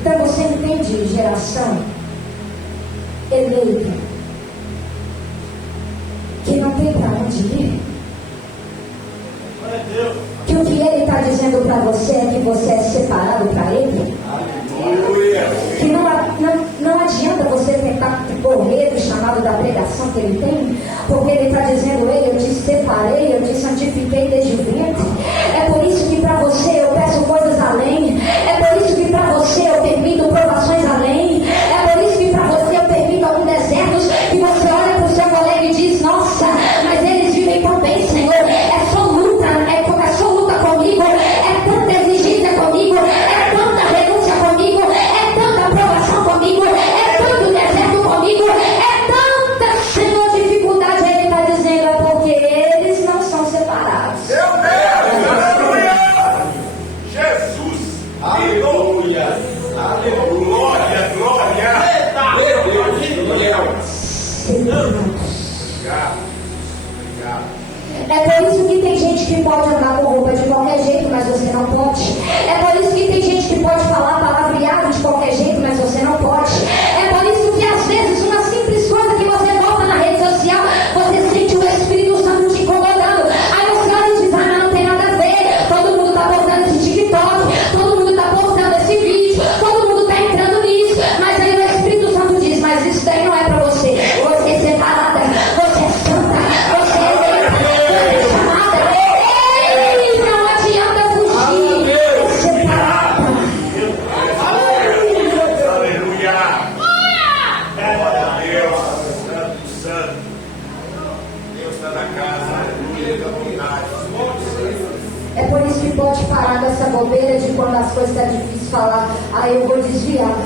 Então você entende, geração eleita, que não tem para onde ir? Que o que ele está dizendo para você é que você é separado para ele? Que não adianta você tentar correr do chamado da pregação que ele tem, porque ele está dizendo: eu te separei, eu te santifiquei desde o ventre. É por isso que para você eu peço coisas além. É por isso que para você eu permito provações além. É por isso que para você eu permito alguns desertos que você olha para o seu colega e diz: nossa, mas eles vivem tão bem, Senhor. É só luta, é só luta comigo, é tanta exigência comigo, é tanta renúncia comigo, é tanta aprovação comigo, é tanto deserto comigo, é tanta, Senhor, dificuldade. Ele está dizendo: é porque eles não são separados. Meu Deus, aleluia! Jesus, aleluia! Aleluia, glória! Meu Deus, É por isso que tem gente que pode andar com roupa de qualquer jeito, mas você não pode. É por isso que tem gente que pode falar palavreado de qualquer jeito, mas você não pode. É por isso que às vezes uma simples coisa que você bota na rede social, você sente o Espírito Santo te incomodando. Aí você olha e diz: mas não tem nada a ver. Todo mundo está postando esse TikTok, todo mundo está postando esse vídeo, todo mundo está entrando nisso. Mas aí o Espírito Santo diz: mas isso daí não é para você. Você é separada, você é santa, você é chamada. Ei, não adianta fugir. É separada. aleluia! Glória a Deus, santo. Deus está na casa, aleluia, da vontade. É por isso que pode parar dessa bobeira de quando as coisas estão difíceis falar: aí eu vou desviar,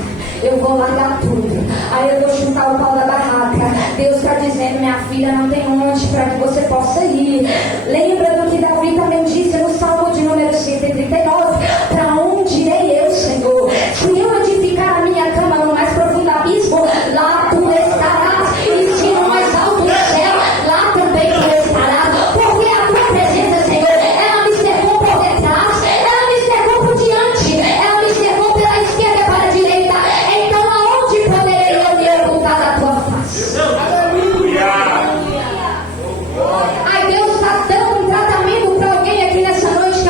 eu vou largar tudo, aí eu vou chutar o pau da barraca. Deus está dizendo: minha filha, não tem onde para que você possa ir. Lembra do que Davi também disse no Salmo de número 139: para onde irei eu, Senhor? Se eu edificar a minha cama no mais profundo abismo, lá tu estarás. E se no mais alto do céu, lá também tu estarás. Porque a tua presença, Senhor, ela me cercou por detrás, ela me cercou por diante, ela me cercou pela esquerda para a direita. Então aonde poderei eu me ocultar da tua face? Ai, Deus está dando um tratamento para alguém aqui nessa noite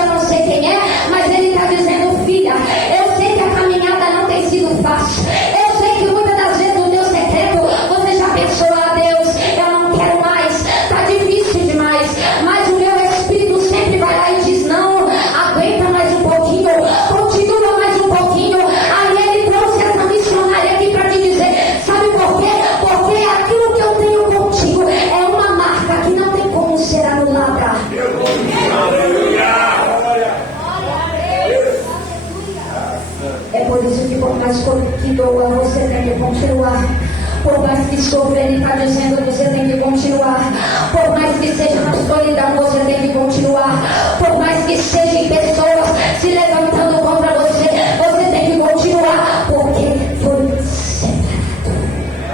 sofrer, Ele está dizendo que você tem que continuar. Por mais que seja na solidão, você tem que continuar. Por mais que sejam pessoas se levantando contra você, você tem que continuar. Porque foi separado.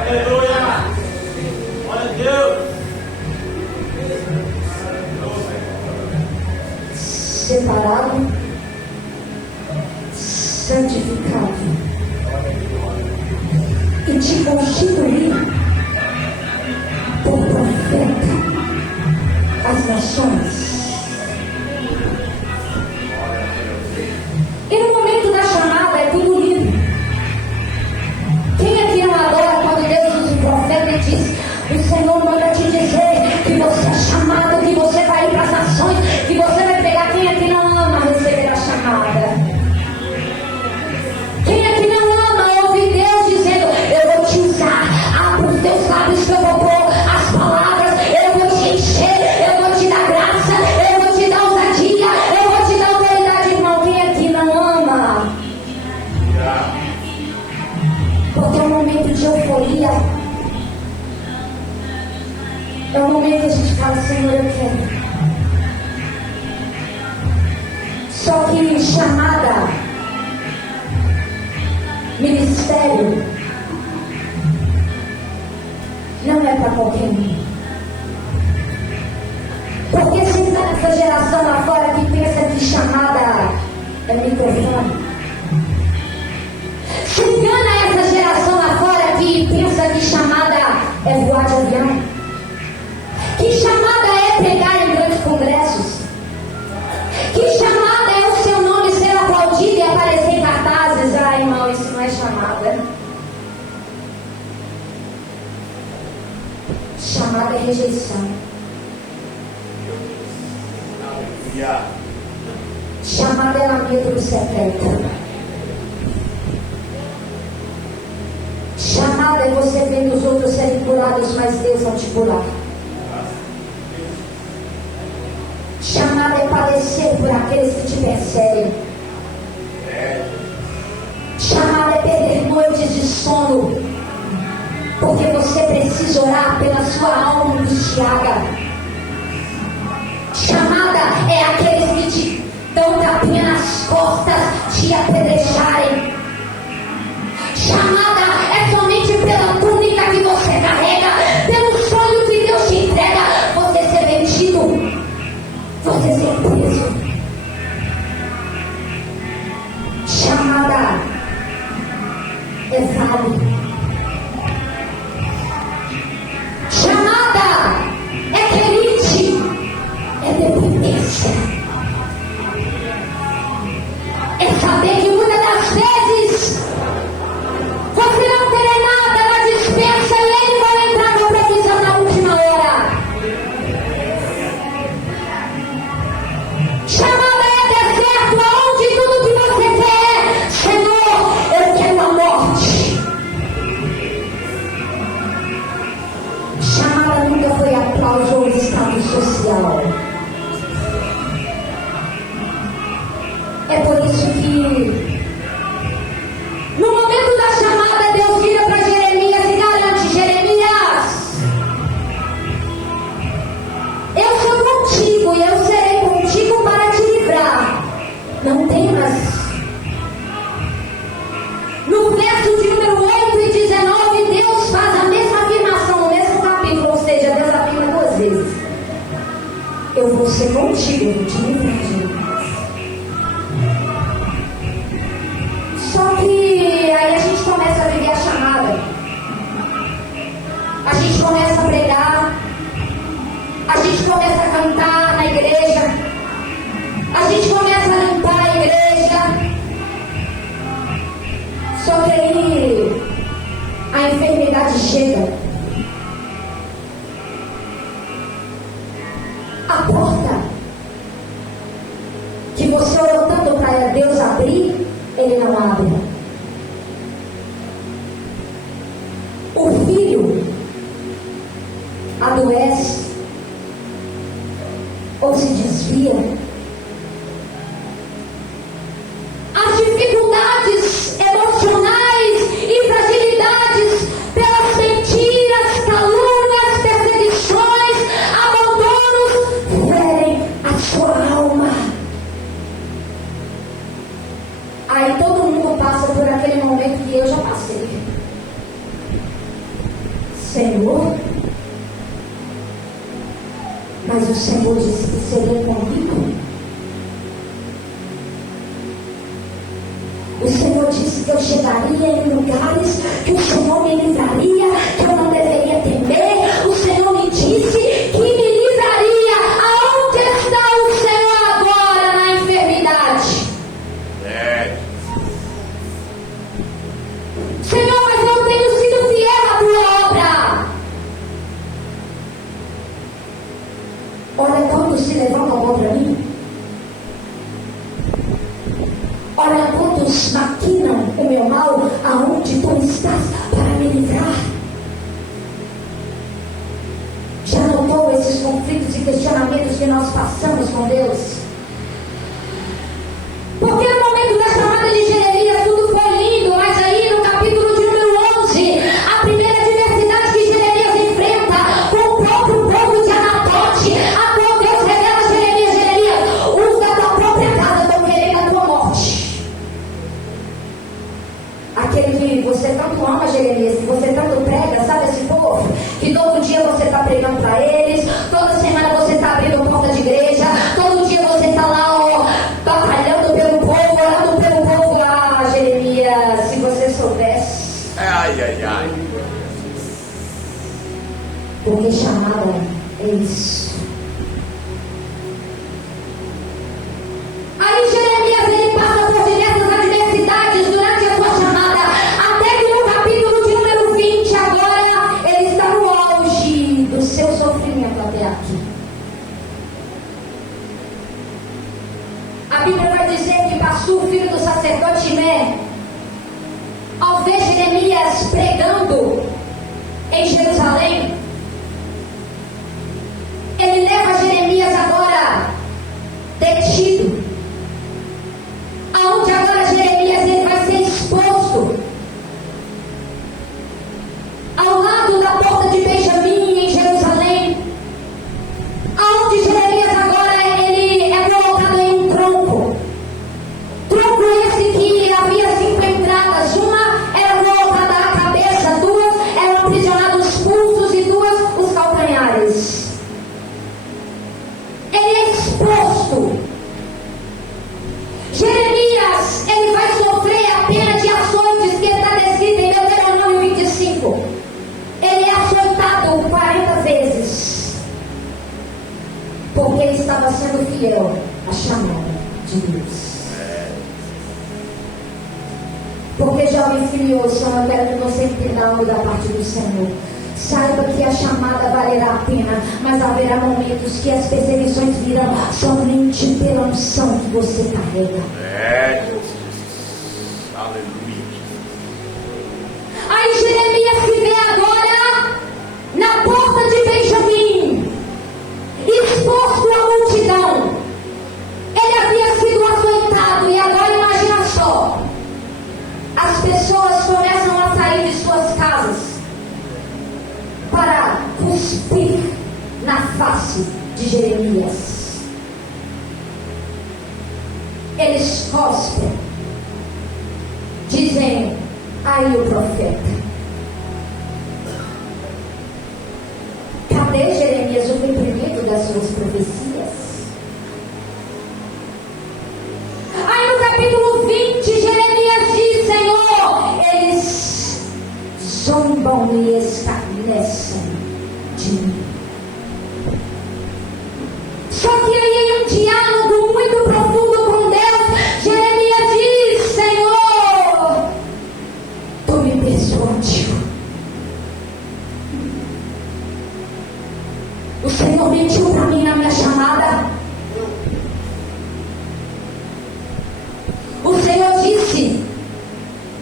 Aleluia! Glória a Deus! Separado, santificado e te constituir por profeta às nações. E no momento da chamada é tudo lindo. Quem aqui não adora quando Deus usa um profeta e diz: o Senhor manda te dizer que você é chamado, que você vai ir para as nações, que você vai pegar. Quem aqui não ama receber a chamada? Quem aqui não ama ouvir Deus dizendo: eu vou te usar, abra os teus lábios que eu vou pôr as palavras, eu vou te encher, eu vou te dar graça, eu vou te dar ousadia, eu vou te dar autoridade, irmão. Quem aqui não ama? Porque é um momento de euforia, é um momento que a gente fala: Senhor, eu quero. Só que chamada, ministério, não é para qualquer um. Porque se está essa geração lá fora que pensa que chamada é microfone, se engana essa geração lá fora que pensa que chamada é voar de avião, que chamada é pregar em grandes congressos, que chamada é o seu nome ser aplaudido e aparecer em cartazes. Ah, irmão, isso não é chamada. Chamada é rejeição. Aleluia! Chamada é lamento do secreto. Chamada é você vendo os outros serem curados, mas Deus não te curar. Chamada é padecer por aqueles que te perseguem. Chamada é perder noites de sono, porque você precisa orar pela sua alma angustiada. Chamada é aqueles que te dão tapinha nas costas, te apedrejarem. Chamada é somente pela túnica que você carrega, pelo sonho que Deus te entrega, você ser vendido, você ser preso. Chamada é vale. Chamada é querite, é dependência. É saber que muitas das vezes você não terá nada na dispensa e Ele vai entrar com provisão na última hora. Chamada é deserto, aonde tudo que você quer, Senhor, eu quero a morte. Chamada nunca foi aplauso ou estado social. É por isso que no momento da chamada, Deus vira para Jeremias e garante: Jeremias, eu sou contigo e eu serei contigo para te livrar. Não temas. No verso de número 8 e 19, Deus faz a mesma afirmação no mesmo capítulo, ou seja, Deus afirma duas vezes: eu vou ser contigo, eu vou te livrar, Jeremias. Só que aí a gente começa a viver a chamada. A gente começa a pregar. A gente começa a cantar na igreja. A gente começa a limpar a igreja. Só que aí a enfermidade chega. A porta que você orou tanto para Deus abrir, Ele não abre. O filho adoece ou se desvia. As dificuldades emocionais e fragilidades pelas mentiras Senhor, mas o Senhor disse que seria comigo. O Senhor disse que eu chegaria em lugares que o Senhor me livraria, que eu não deveria temer. O Senhor me disse que me livraria. Aonde está o Senhor agora na enfermidade? Senhor, mas eu tenho sido fiel à tua obra. Olha quantos se levantam contra mim. Olha quantos maquinam o meu mal. Aonde tu estás para me livrar? Já notou esses conflitos e questionamentos que nós passamos com Deus? Porque no momento da chamada de Jeremias tudo foi lindo, mas aí no capítulo de número 11, a primeira adversidade que Jeremias enfrenta com o próprio povo de Anatote, a qual Deus revela a Jeremias: usa a tua própria casa, estão querendo a tua morte. Aquele que você tanto ama, Jeremias, que você tanto prega, sabe esse povo? Que todo dia você está pregando para eles, toda semana você está abrindo porta de igreja, todo dia você está lá, ó, batalhando pelo povo, orando pelo povo. Ah, Jeremias, se você soubesse. Ai, ai, ai. Porque chamada é isso. Aí Jeremias, ele passa por diversas adversidades durante a sua chamada, até que no capítulo de número 20, agora, ele está no auge do seu sofrimento até aqui. A Bíblia vai dizer que Pastor, filho do sacerdote Shimé, ao ver Jeremias pregando em Jerusalém, ele leva Jeremias agora detido, aonde agora Jeremias ele vai ser exposto ao lado da porta de Benjamim em Jerusalém, aonde Jeremias agora ele é colocado em um tronco esse que havia 5 entradas. Uma era colocada à cabeça, 2 eram aprisionados os pulsos e 2 os calcanhares. Ele é exposto. Jeremias, ele vai sofrer a pena de açoites que está descrita em Deuteronômio 25. Ele é açoitado 40 vezes, porque ele estava sendo fiel à chamada de Deus. Porque, jovens que me ouçam, eu quero que você entenda algo da parte do Senhor. Saiba que a chamada valerá a pena, mas haverá momentos que as perseguições virão somente pela unção que você carrega. Aleluia. Aí Jeremias se vê agora na porta de Benjamim, exposto à multidão. Ele havia sido açoitado e agora imagina só. As pessoas começam a sair de suas casas para cuspir na face de Jeremias. Eles cospem, dizem: aí o profeta. Cadê, Jeremias, o cumprimento das suas profecias? Aí no capítulo 20, Jeremias diz: Senhor, eles zombam e escarnecem de mim. Só que aí em um diálogo muito profundo com Deus, Jeremias diz: Senhor, tu me persuadiu. O Senhor mentiu para mim na minha chamada. O Senhor disse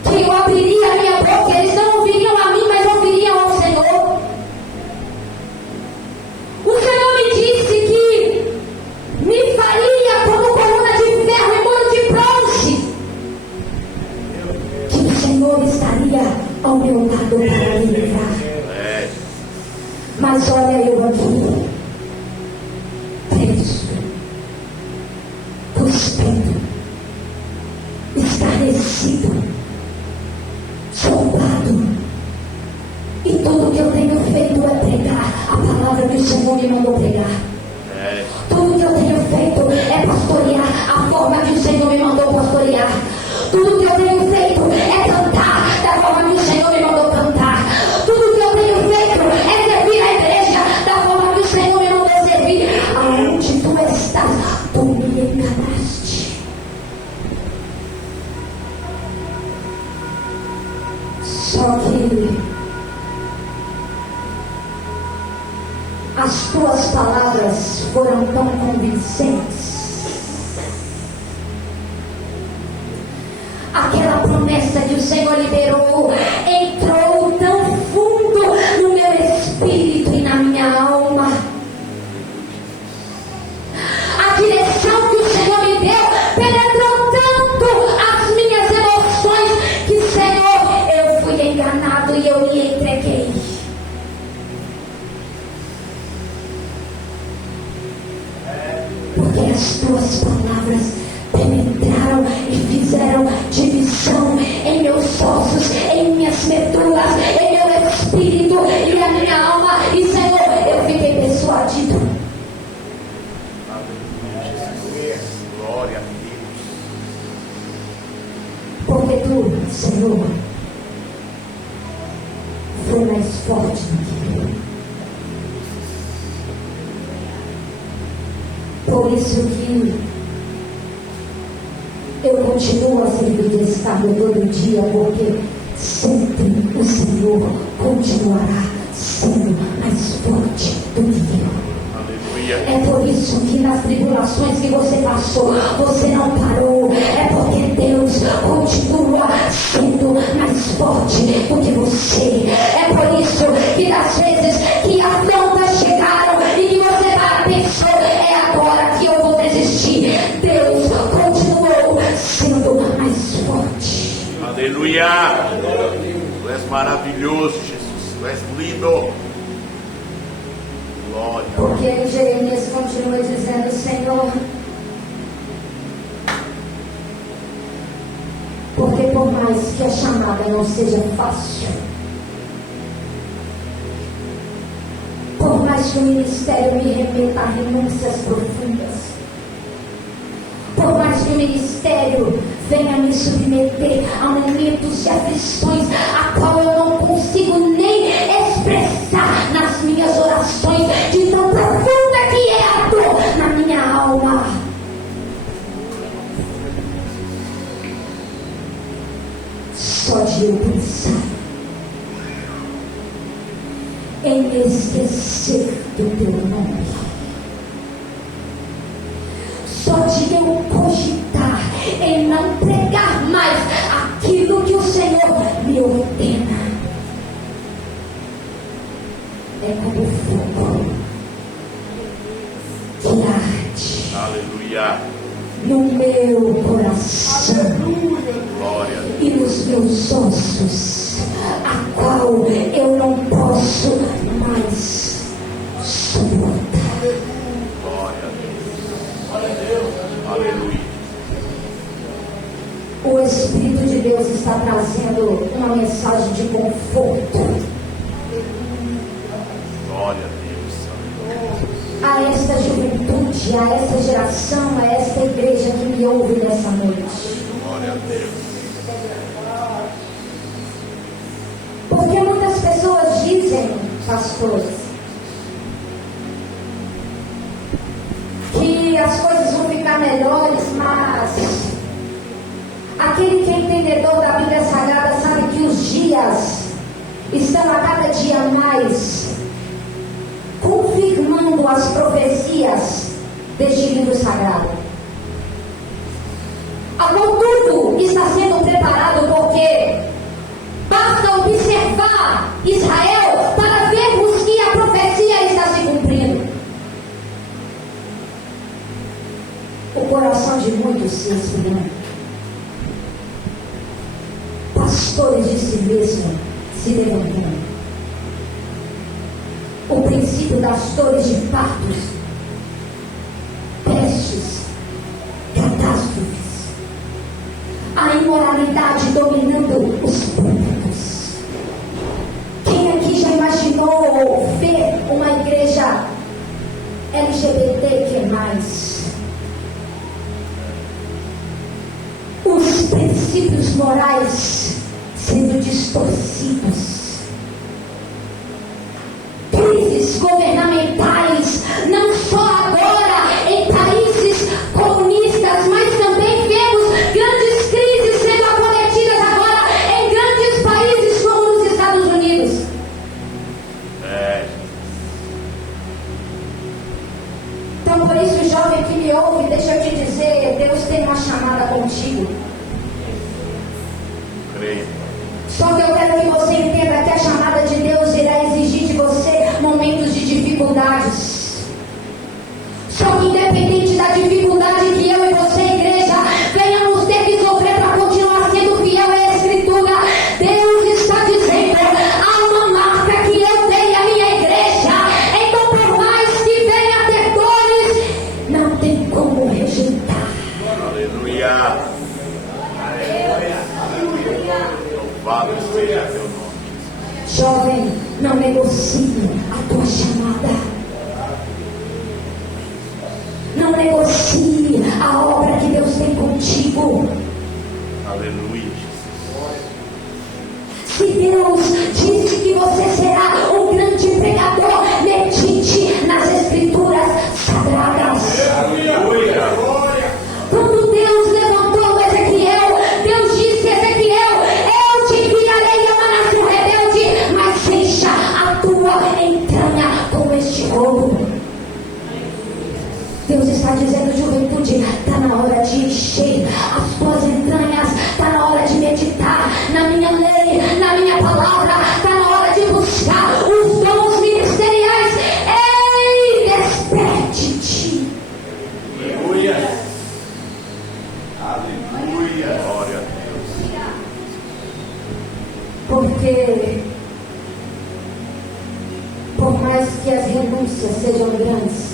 que eu abriria a minha boca, eles não ouviriam a mim, mas ouviriam ao Senhor. O Senhor me disse que me faria como coluna de ferro e muro de bronze, que o Senhor estaria ao meu lado para me livrar. Mas olha eu aqui, preso, cuspindo, estarrecido, zombado, e tudo que eu tenho feito é pregar a palavra que o Senhor me mandou pregar. Tudo que eu tenho feito é pastorear a forma que o Senhor me mandou pastorear. Tudo que eu tenho feito é cantar da forma que o Senhor me mandou cantar. Tudo que eu tenho feito é servir a igreja da forma que o Senhor me mandou servir. Aonde tu estás, tu me enganaste. Só que as tuas palavras foram tão convincentes. Aquela promessa que o Senhor liberou entrou tão fundo no meu espírito e na minha alma. A direção que o Senhor me deu penetrou tanto as minhas emoções que, Senhor, eu fui enganado e eu me entreguei. Porque as tuas palavras penetraram e fizeram divisão em meus ossos, em minhas medulas, em meu espírito e a minha alma. E, Senhor, eu fiquei persuadido. Glória a Deus. Porque tu, Senhor, foi mais forte do que eu. Por isso que eu continuo a servir de escravo todo dia, porque sempre o Senhor continuará sendo mais forte do que eu. É por isso que nas tribulações que você passou, você não parou. É porque Deus continua sendo mais forte do que você. É por isso que das vezes que as afrontas chegaram e que você pensou, é agora que eu vou desistir, Deus continuou sendo mais forte. Aleluia. Tu és maravilhoso, Jesus. Tu és lindo. Glória. Porque Jeremias continua dizendo: Senhor, porque por mais que a chamada não seja fácil, por mais que o ministério me remeta a renúncias profundas, por mais que o ministério venha me submeter a momentos de aflições, a qual eu não consigo nem expressar nas minhas orações, de tão profunda que é a dor na minha alma. Só de eu pensar em me esquecer do teu nome, só de eu cogitar em não pregar mais aquilo que o Senhor me ordena, é como fogo que arde Aleluia. no meu coração Glória. e nos meus ossos, a qual eu não posso mais suportar. Glória a Deus. Aleluia. O Espírito de Deus está trazendo uma mensagem de conforto Glória a Deus. a esta juventude, a esta geração, a esta igreja que me ouve nessa noite. Glória a Deus. Porque muitas pessoas dizem, pastores, que as coisas vão ficar melhores, mas aquele que é entendedor da Bíblia Sagrada sabe que os dias estão a cada dia mais confirmando as profecias deste livro sagrado. Agora tudo está sendo preparado, porque basta observar Israel para vermos que a profecia está se cumprindo. O coração de muitos se esfriando. Pastores de si mesmo se levantando. O princípio das dores de partos, pestes, catástrofes, a imoralidade dominando os públicos. Quem aqui já imaginou morais sendo distorcidos. Crises governamentais, não só agora em países comunistas, mas também vemos grandes crises sendo acometidas agora em grandes países como nos Estados Unidos. Então, por isso, jovem que me ouve, deixa eu te dizer, Deus tem uma chamada contigo. Creio. Só que eu quero que você entenda que a chamada de Deus irá exigir de você momentos de dificuldades. Só que independente da dificuldade que eu e você, igreja, venhamos ter que sofrer para continuar sendo fiel à Escritura, Deus está dizendo: há uma marca que eu dei à minha igreja. Então, por mais que venha a ter dores, não tem como rejeitar. Aleluia. Louvado seja teu nome. Jovem, não negocie a tua chamada. Não negocie a obra que Deus tem contigo. Aleluia. Se Deus disse que você será um grande pregador, medite nas Escrituras Sagradas. Aleluia. Quando Deus levantou Ezequiel, Deus disse: Ezequiel, eu te criarei a uma nação rebelde, mas encha a tua entranha com este ouro. Deus está dizendo: juventude, está na hora de encher as tuas entranhas, está na hora de meditar na minha lei, na minha palavra, está na hora de buscar os dons ministeriais. Ei, desperte-te. Aleluia. Aleluia. Glória a Deus. Porque, por mais que as renúncias sejam grandes,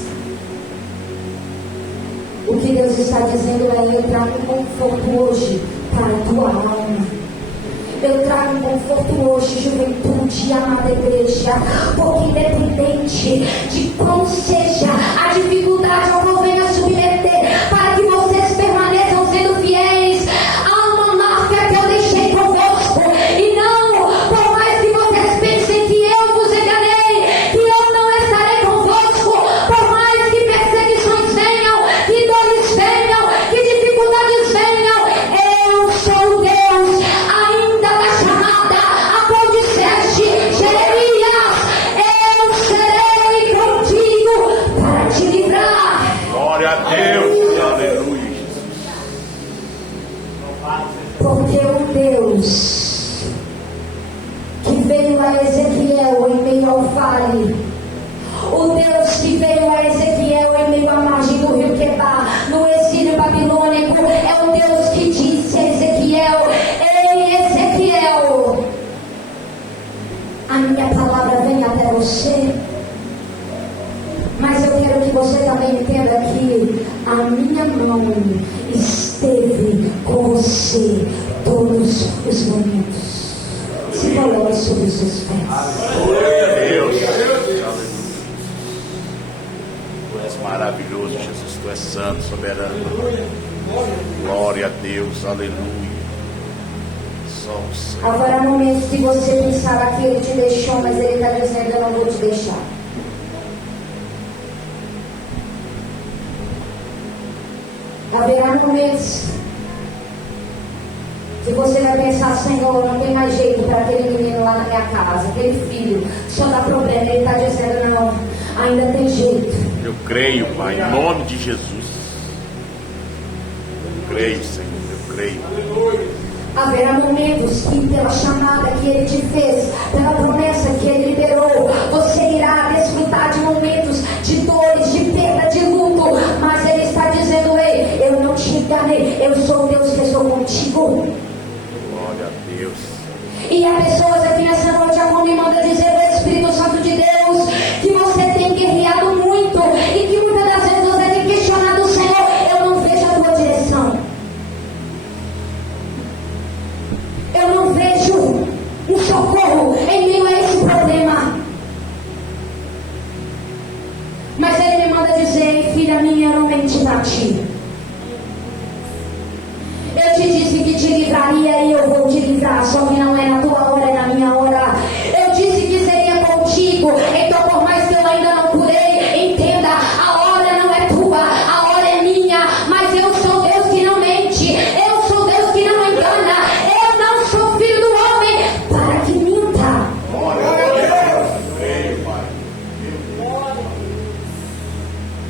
o que Deus está dizendo é: eu trago um conforto hoje para a tua alma. Eu trago um conforto hoje, juventude, amada igreja, porque independente de qual seja a dificuldade ao qual venha submeter, para que vocês permaneçam sendo fiéis, há uma marca que eu deixei convosco. E não, por mais que vocês pensem que eu vos enganei, que eu não estarei convosco, por mais que perseguições venham, que dores venham, que dificuldades venham, eu sou Deus ainda da chamada, a qual disseste: Jeremias, eu serei contigo para te livrar. Glória a Deus. Aleluia. Porque o Deus que veio a Ezequiel em meio ao vale, o Deus que veio a Ezequiel em meio à margem do rio Quebar, no exílio babilônico, é o Deus que disse a Ezequiel: ei, Ezequiel, a minha palavra vem até você. Mas eu quero que você também entenda que a minha mão esteve com você todos os momentos. Se coloque sobre os seus pés. Glória a Deus. Aleluia. Tu és maravilhoso, Jesus. Tu és santo, soberano. Glória a Deus. Aleluia. Só o Senhor. Haverá momentos que você pensará que Ele te deixou, mas Ele está dizendo: eu não vou te deixar. Haverá momentos que você vai pensar: Senhor, não tem mais jeito para aquele menino lá na minha casa, aquele filho, só dá problema. Ele está dizendo: não, ainda tem jeito. Eu creio, Pai, em nome de Jesus. Eu creio, Senhor. Eu creio. Haverá momentos que, pela chamada que Ele te fez, pela promessa que Ele liberou, você irá desfrutar de momentos de dores, de perda, de luto, mas Ele está dizendo: ei, eu não te enganei, eu sou o Deus que estou contigo. Glória a Deus. E há pessoas aqui nessa noite a qual me manda dizer o Espírito Santo de Deus que você tem guerreado muito e que muitas das vezes você tem questionado o Senhor: eu não vejo a tua direção, eu não vejo um socorro em meio a esse problema. Mas Ele me manda dizer: filha minha, eu não menti para ti. Eu te disse que te livraria e eu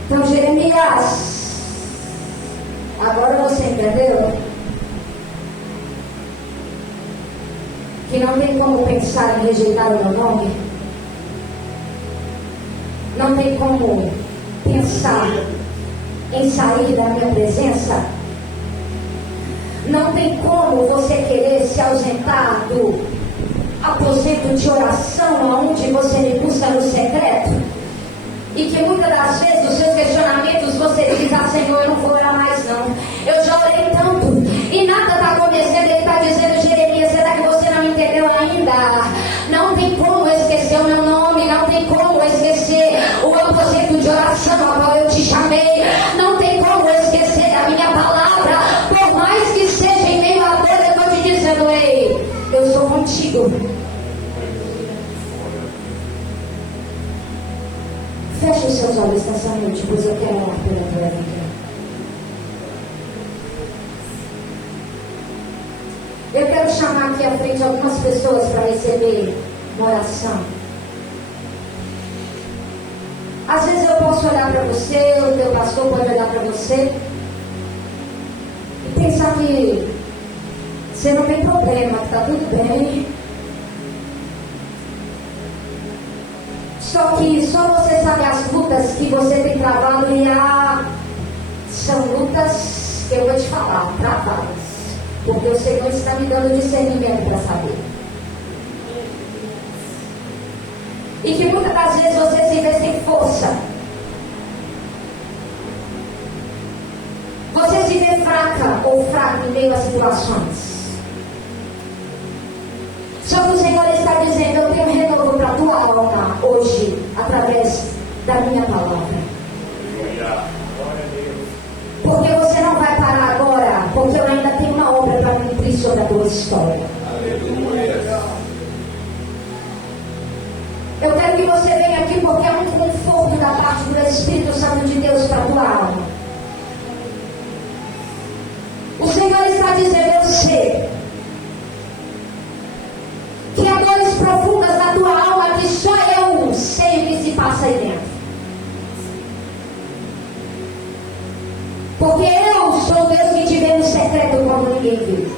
Então, Jeremias, agora você entendeu? Que não tem como pensar em rejeitar o meu nome. Não tem como pensar em sair da minha presença. Não tem como você querer se ausentar do aposento de oração onde você me busca no secreto. E que muitas das vezes os seus questionamentos você diz: ah, Senhor, eu não vou orar mais não. Eu já orei tanto e nada está acontecendo. Ele está dizendo: Jeremias, será que você não entendeu ainda? Não tem como esquecer o meu nome. Não tem como esquecer o aposento de oração a qual eu te chamei. Não tem como esquecer a minha palavra. Por mais que seja em meio à dor, eu estou te dizendo: ei, eu sou contigo. Feche os seus olhos nessa noite, pois eu quero orar pela tua vida. Eu quero chamar aqui à frente algumas pessoas para receber uma oração. Às vezes eu posso olhar para você, o teu pastor pode olhar para você e pensar que você não tem problema, que está tudo bem. Só que só você sabe as lutas que você tem travado e são lutas que eu vou te falar, travadas. Porque o Senhor está me dando discernimento para saber. E que muitas das vezes você se vê sem força. Você se vê fraca ou fraco em meio a situações. Só que o Senhor está dizendo: eu tenho renovo para a tua alma hoje, através da minha palavra. Porque você não vai parar agora, porque eu ainda tenho uma obra para cumprir sobre a tua história. Eu quero que você venha aqui porque é muito conforto da parte do Espírito Santo de Deus para a tua alma. O Senhor está dizendo: eu sei que há dores profundas da tua alma que só eu sei o que se passa aí dentro. Porque eu sou Deus que te vê no secreto quando ninguém vê.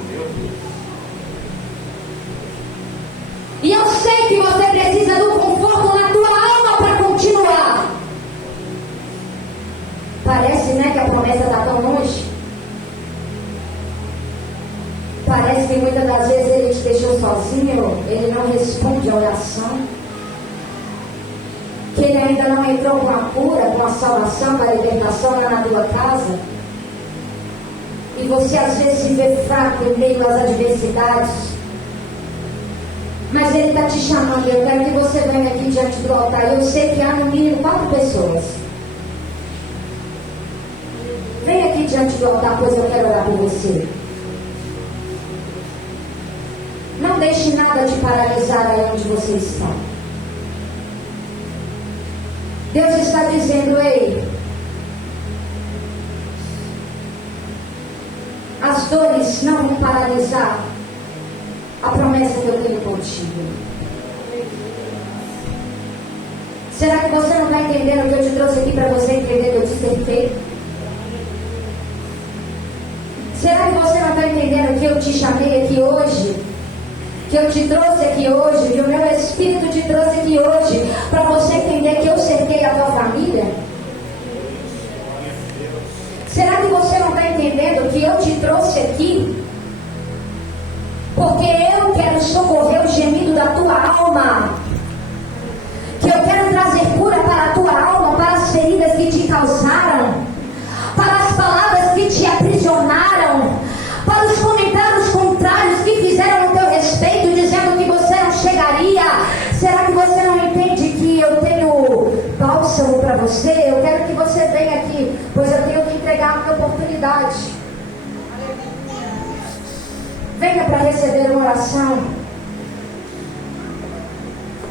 E eu sei que você precisa do conforto na tua alma para continuar. Parece, né, que a promessa está tão longe. Parece que muitas das vezes Ele te deixou sozinho. Ele não responde a oração. Que Ele ainda não entrou com a cura, com a salvação, com a libertação lá na tua casa. E você às vezes se vê fraco em meio às adversidades. Mas Ele está te chamando. Eu quero que você venha aqui diante do altar. Eu sei que há no mínimo 4 pessoas. Venha aqui diante do altar, pois eu quero orar por você. Não deixe nada te paralisar aí onde você está. Deus está dizendo: ei, as dores não vão paralisar a promessa que eu tenho contigo. Será que você não está entendendo o que eu te trouxe aqui para você entender que eu te cerquei? Será que você não está entendendo que eu te chamei aqui hoje? Que eu te trouxe aqui hoje, que o meu Espírito te trouxe aqui hoje, para você entender que eu cerquei a tua família? Será que você não está entendendo que eu te trouxe aqui porque eu quero socorrer o gemido da tua alma? Que eu quero trazer cura para a tua alma, para as feridas que te causaram, para as palavras que te aprisionaram, para os comentários contrários que fizeram no teu respeito, dizendo que você não chegaria. Será que você não entende que eu tenho bálsamo para você? Eu quero que você venha aqui, pois eu tenho que entregar a minha oportunidade. Venha para receber uma oração.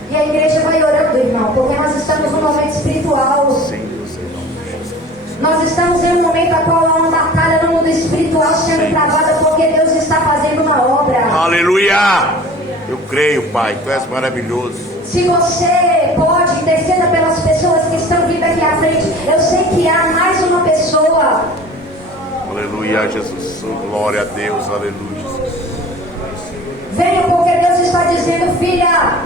E a igreja vai orando, irmão, porque nós estamos num momento espiritual. Nós estamos em um momento a qual há uma batalha no mundo espiritual sendo travada, porque Deus está fazendo uma obra. Aleluia! Eu creio, Pai, Tu és maravilhoso. Se você pode, interceda pelas que há mais uma pessoa. Aleluia, Jesus. Glória a Deus. Aleluia, Jesus. Venha, porque Deus está dizendo, filha,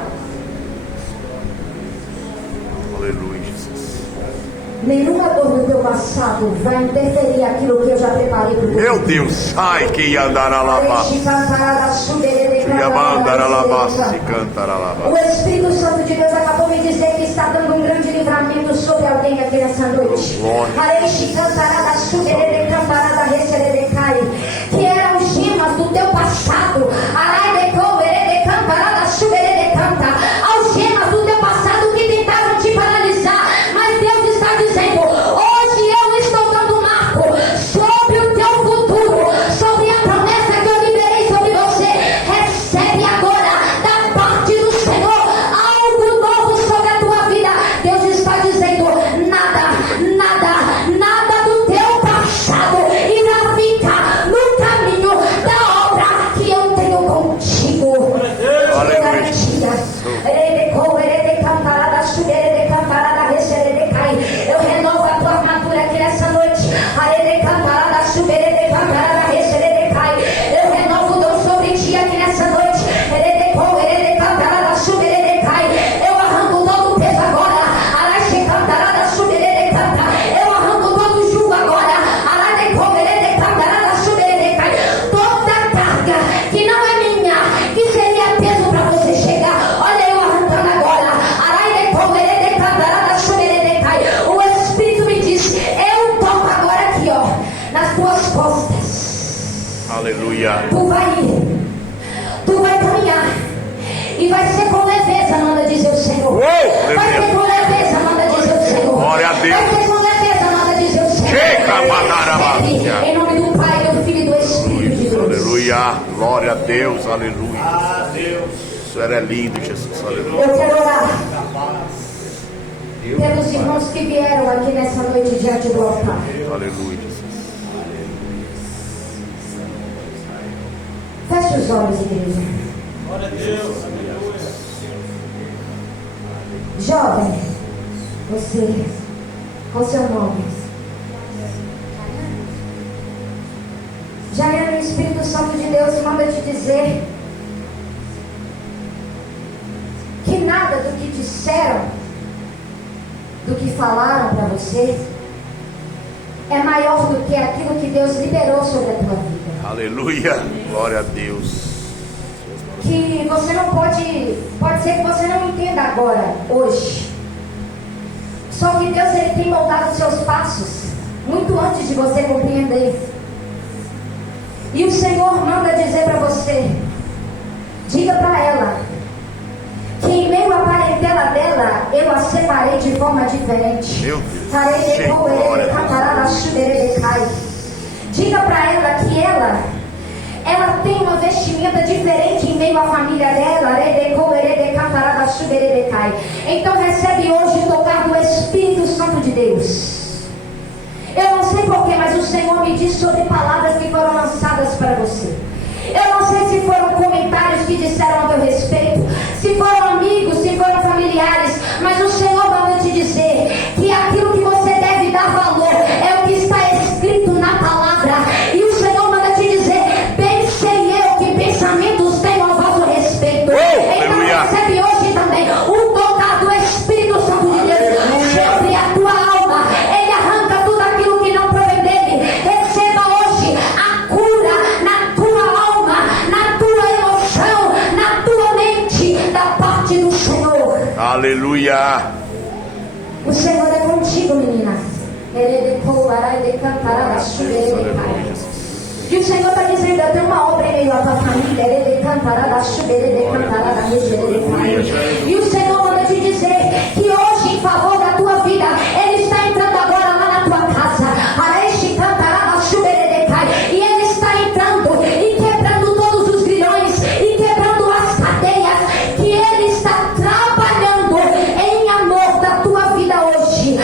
Aleluia, Jesus. nenhuma dor do teu passado vai interferir aquilo que eu já preparei para o Meu Deus, sai que andará lá. Yamandará lá, se cantará lá. O Espírito Santo de Deus acabou de dizer que está dando um grande livramento sobre alguém aqui nessa noite. Que eram gemas do teu passado. Algemas do teu passado que tentaram te paralisar. Mas Deus está dizendo: hoje eu estou dando marco sobre o teu futuro, sobre a promessa que eu liberei sobre você. Recebe agora da parte do Senhor algo novo sobre a tua vida. Deus está dizendo: nada do teu passado irá ficar no caminho da obra que eu tenho contigo. Eu renovo a tua armadura aqui nessa noite. Eu renovo o dom sobre ti aqui nessa noite. Eu arranco todo o peso agora. Eu arranco todo o jugo agora. Toda carga que não é minha, que seria peso para você chegar. Olha eu arrancando agora. O Espírito me diz: eu toco agora aqui, ó, nas tuas costas. Aleluia. Tu vai caminhar e vai ser com leveza, manda dizer o Senhor. Vai ser com leveza, manda dizer o Senhor. Glória a Deus. Vai ser com leveza, manda dizer o Senhor. Chega, Matarabácia. Em nome do Pai, do Filho e do Espírito de Deus. Aleluia. Glória a Deus. Aleluia. O Senhor é lindo, Jesus. Aleluia. Eu quero orar pelos irmãos que vieram aqui nessa noite diante do altar. Aleluia, Jesus. Feche os olhos, igreja. Jovem, você, qual o seu nome? Jaiane, o Espírito Santo de Deus manda te dizer que nada do que disseram, do que falaram para você, é maior do que aquilo que Deus liberou sobre a tua vida. Aleluia. Glória a Deus. Que você não pode ser que você não entenda agora, hoje. Só que Deus, ele tem moldado os seus passos muito antes de você compreender. E o Senhor manda dizer para você: diga para ela que em meio à parentela dela eu a separei de forma diferente. Meu Deus. Diga para ela que ela tem uma vestimenta diferente em meio à família dela. Então recebe hoje o tocar do Espírito Santo de Deus. Eu não sei porquê, mas o Senhor me diz sobre palavras que foram lançadas para você. Eu não sei se foram comentários que disseram a teu respeito, se foram amigos, se foram familiares, mas o Senhor manda te dizer que aquilo que você deve dar valor é o que está escrito na palavra. E o Senhor manda te dizer: bem sei eu que pensamentos tenho a vosso respeito. Então recebe hoje também o tocar do Espírito Santo de Deus sobre a tua alma. Ele arranca tudo aquilo que não provém dele. Receba hoje a cura na tua alma, na tua emoção, na tua mente, da parte do Senhor. Aleluia. O Senhor é contigo, menina. E o Senhor está dizendo: eu tenho uma obra em meio à tua família. E o Senhor manda te dizer que hoje, em favor da tua vida, Ele está entrando agora lá na tua casa. E Ele está entrando e quebrando todos os grilhões e quebrando as cadeias, que Ele está trabalhando em amor da tua vida hoje.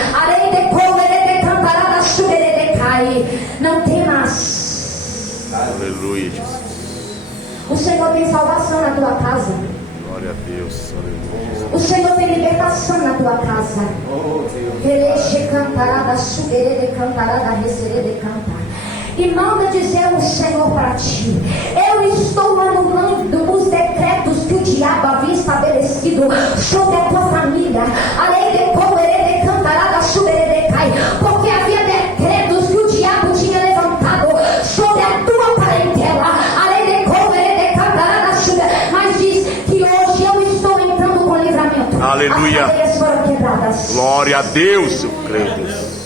Não temas. Aleluia, Jesus. O Senhor tem salvação na tua casa. Glória a Deus. Aleluia. O Senhor tem libertação na tua casa. Eleche cantarada, suberede cantarada, reserede cantar. E manda dizer o Senhor para ti: eu estou anulando os decretos que o diabo havia estabelecido sobre a tua família. Porque havia decretos que o diabo tinha levantado sobre a tua parentela. Mas diz que hoje eu estou entrando com livramento. Aleluia. As cadeias foram quebradas. Glória a Deus, eu creio nisso.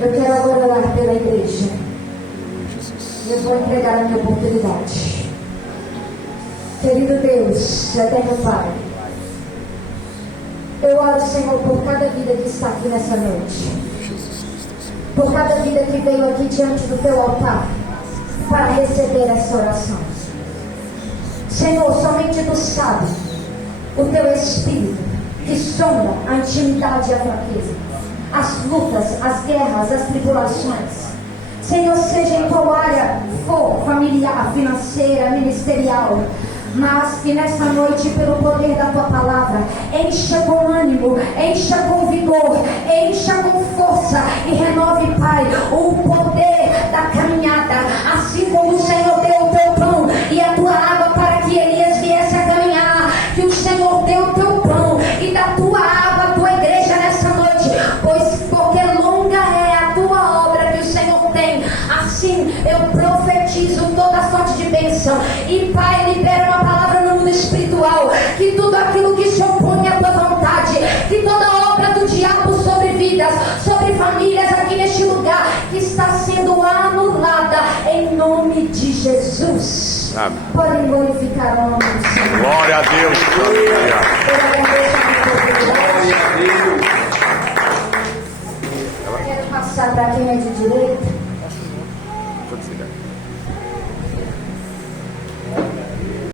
Eu quero agora orar pela igreja. Eu vou entregar a minha oportunidade. Querido Deus, eterno Pai, eu oro, Senhor, por cada vida que está aqui nessa noite, por cada vida que veio aqui diante do Teu altar para receber essa oração. Senhor, somente Tu sabes o Teu Espírito que sonda a intimidade e a fraqueza, as lutas, as guerras, as tribulações. Senhor, seja em qual área for, familiar, financeira, ministerial, mas que nessa noite, pelo poder da Tua palavra, encha com ânimo, encha com vigor, encha com força e renove, Pai, o poder da caminhada, assim como o Senhor deu o Teu pão e a Tua água para que Elias viesse a caminhar, que o Senhor deu o Teu pão e da Tua água a Tua igreja nessa noite, porque longa é a Tua obra que o Senhor tem. Assim eu profetizo toda sorte de bênção e, Pai, libera uma palavra no mundo espiritual, que tudo aquilo que se opõe à Tua vontade, que toda obra do diabo sobre vidas, sobre famílias aqui neste lugar, que está sendo anulada em nome de Jesus. Amém. Podem glorificar o nome do Senhor. Glória a Deus. Aleluia. Quero passar para quem é de direita.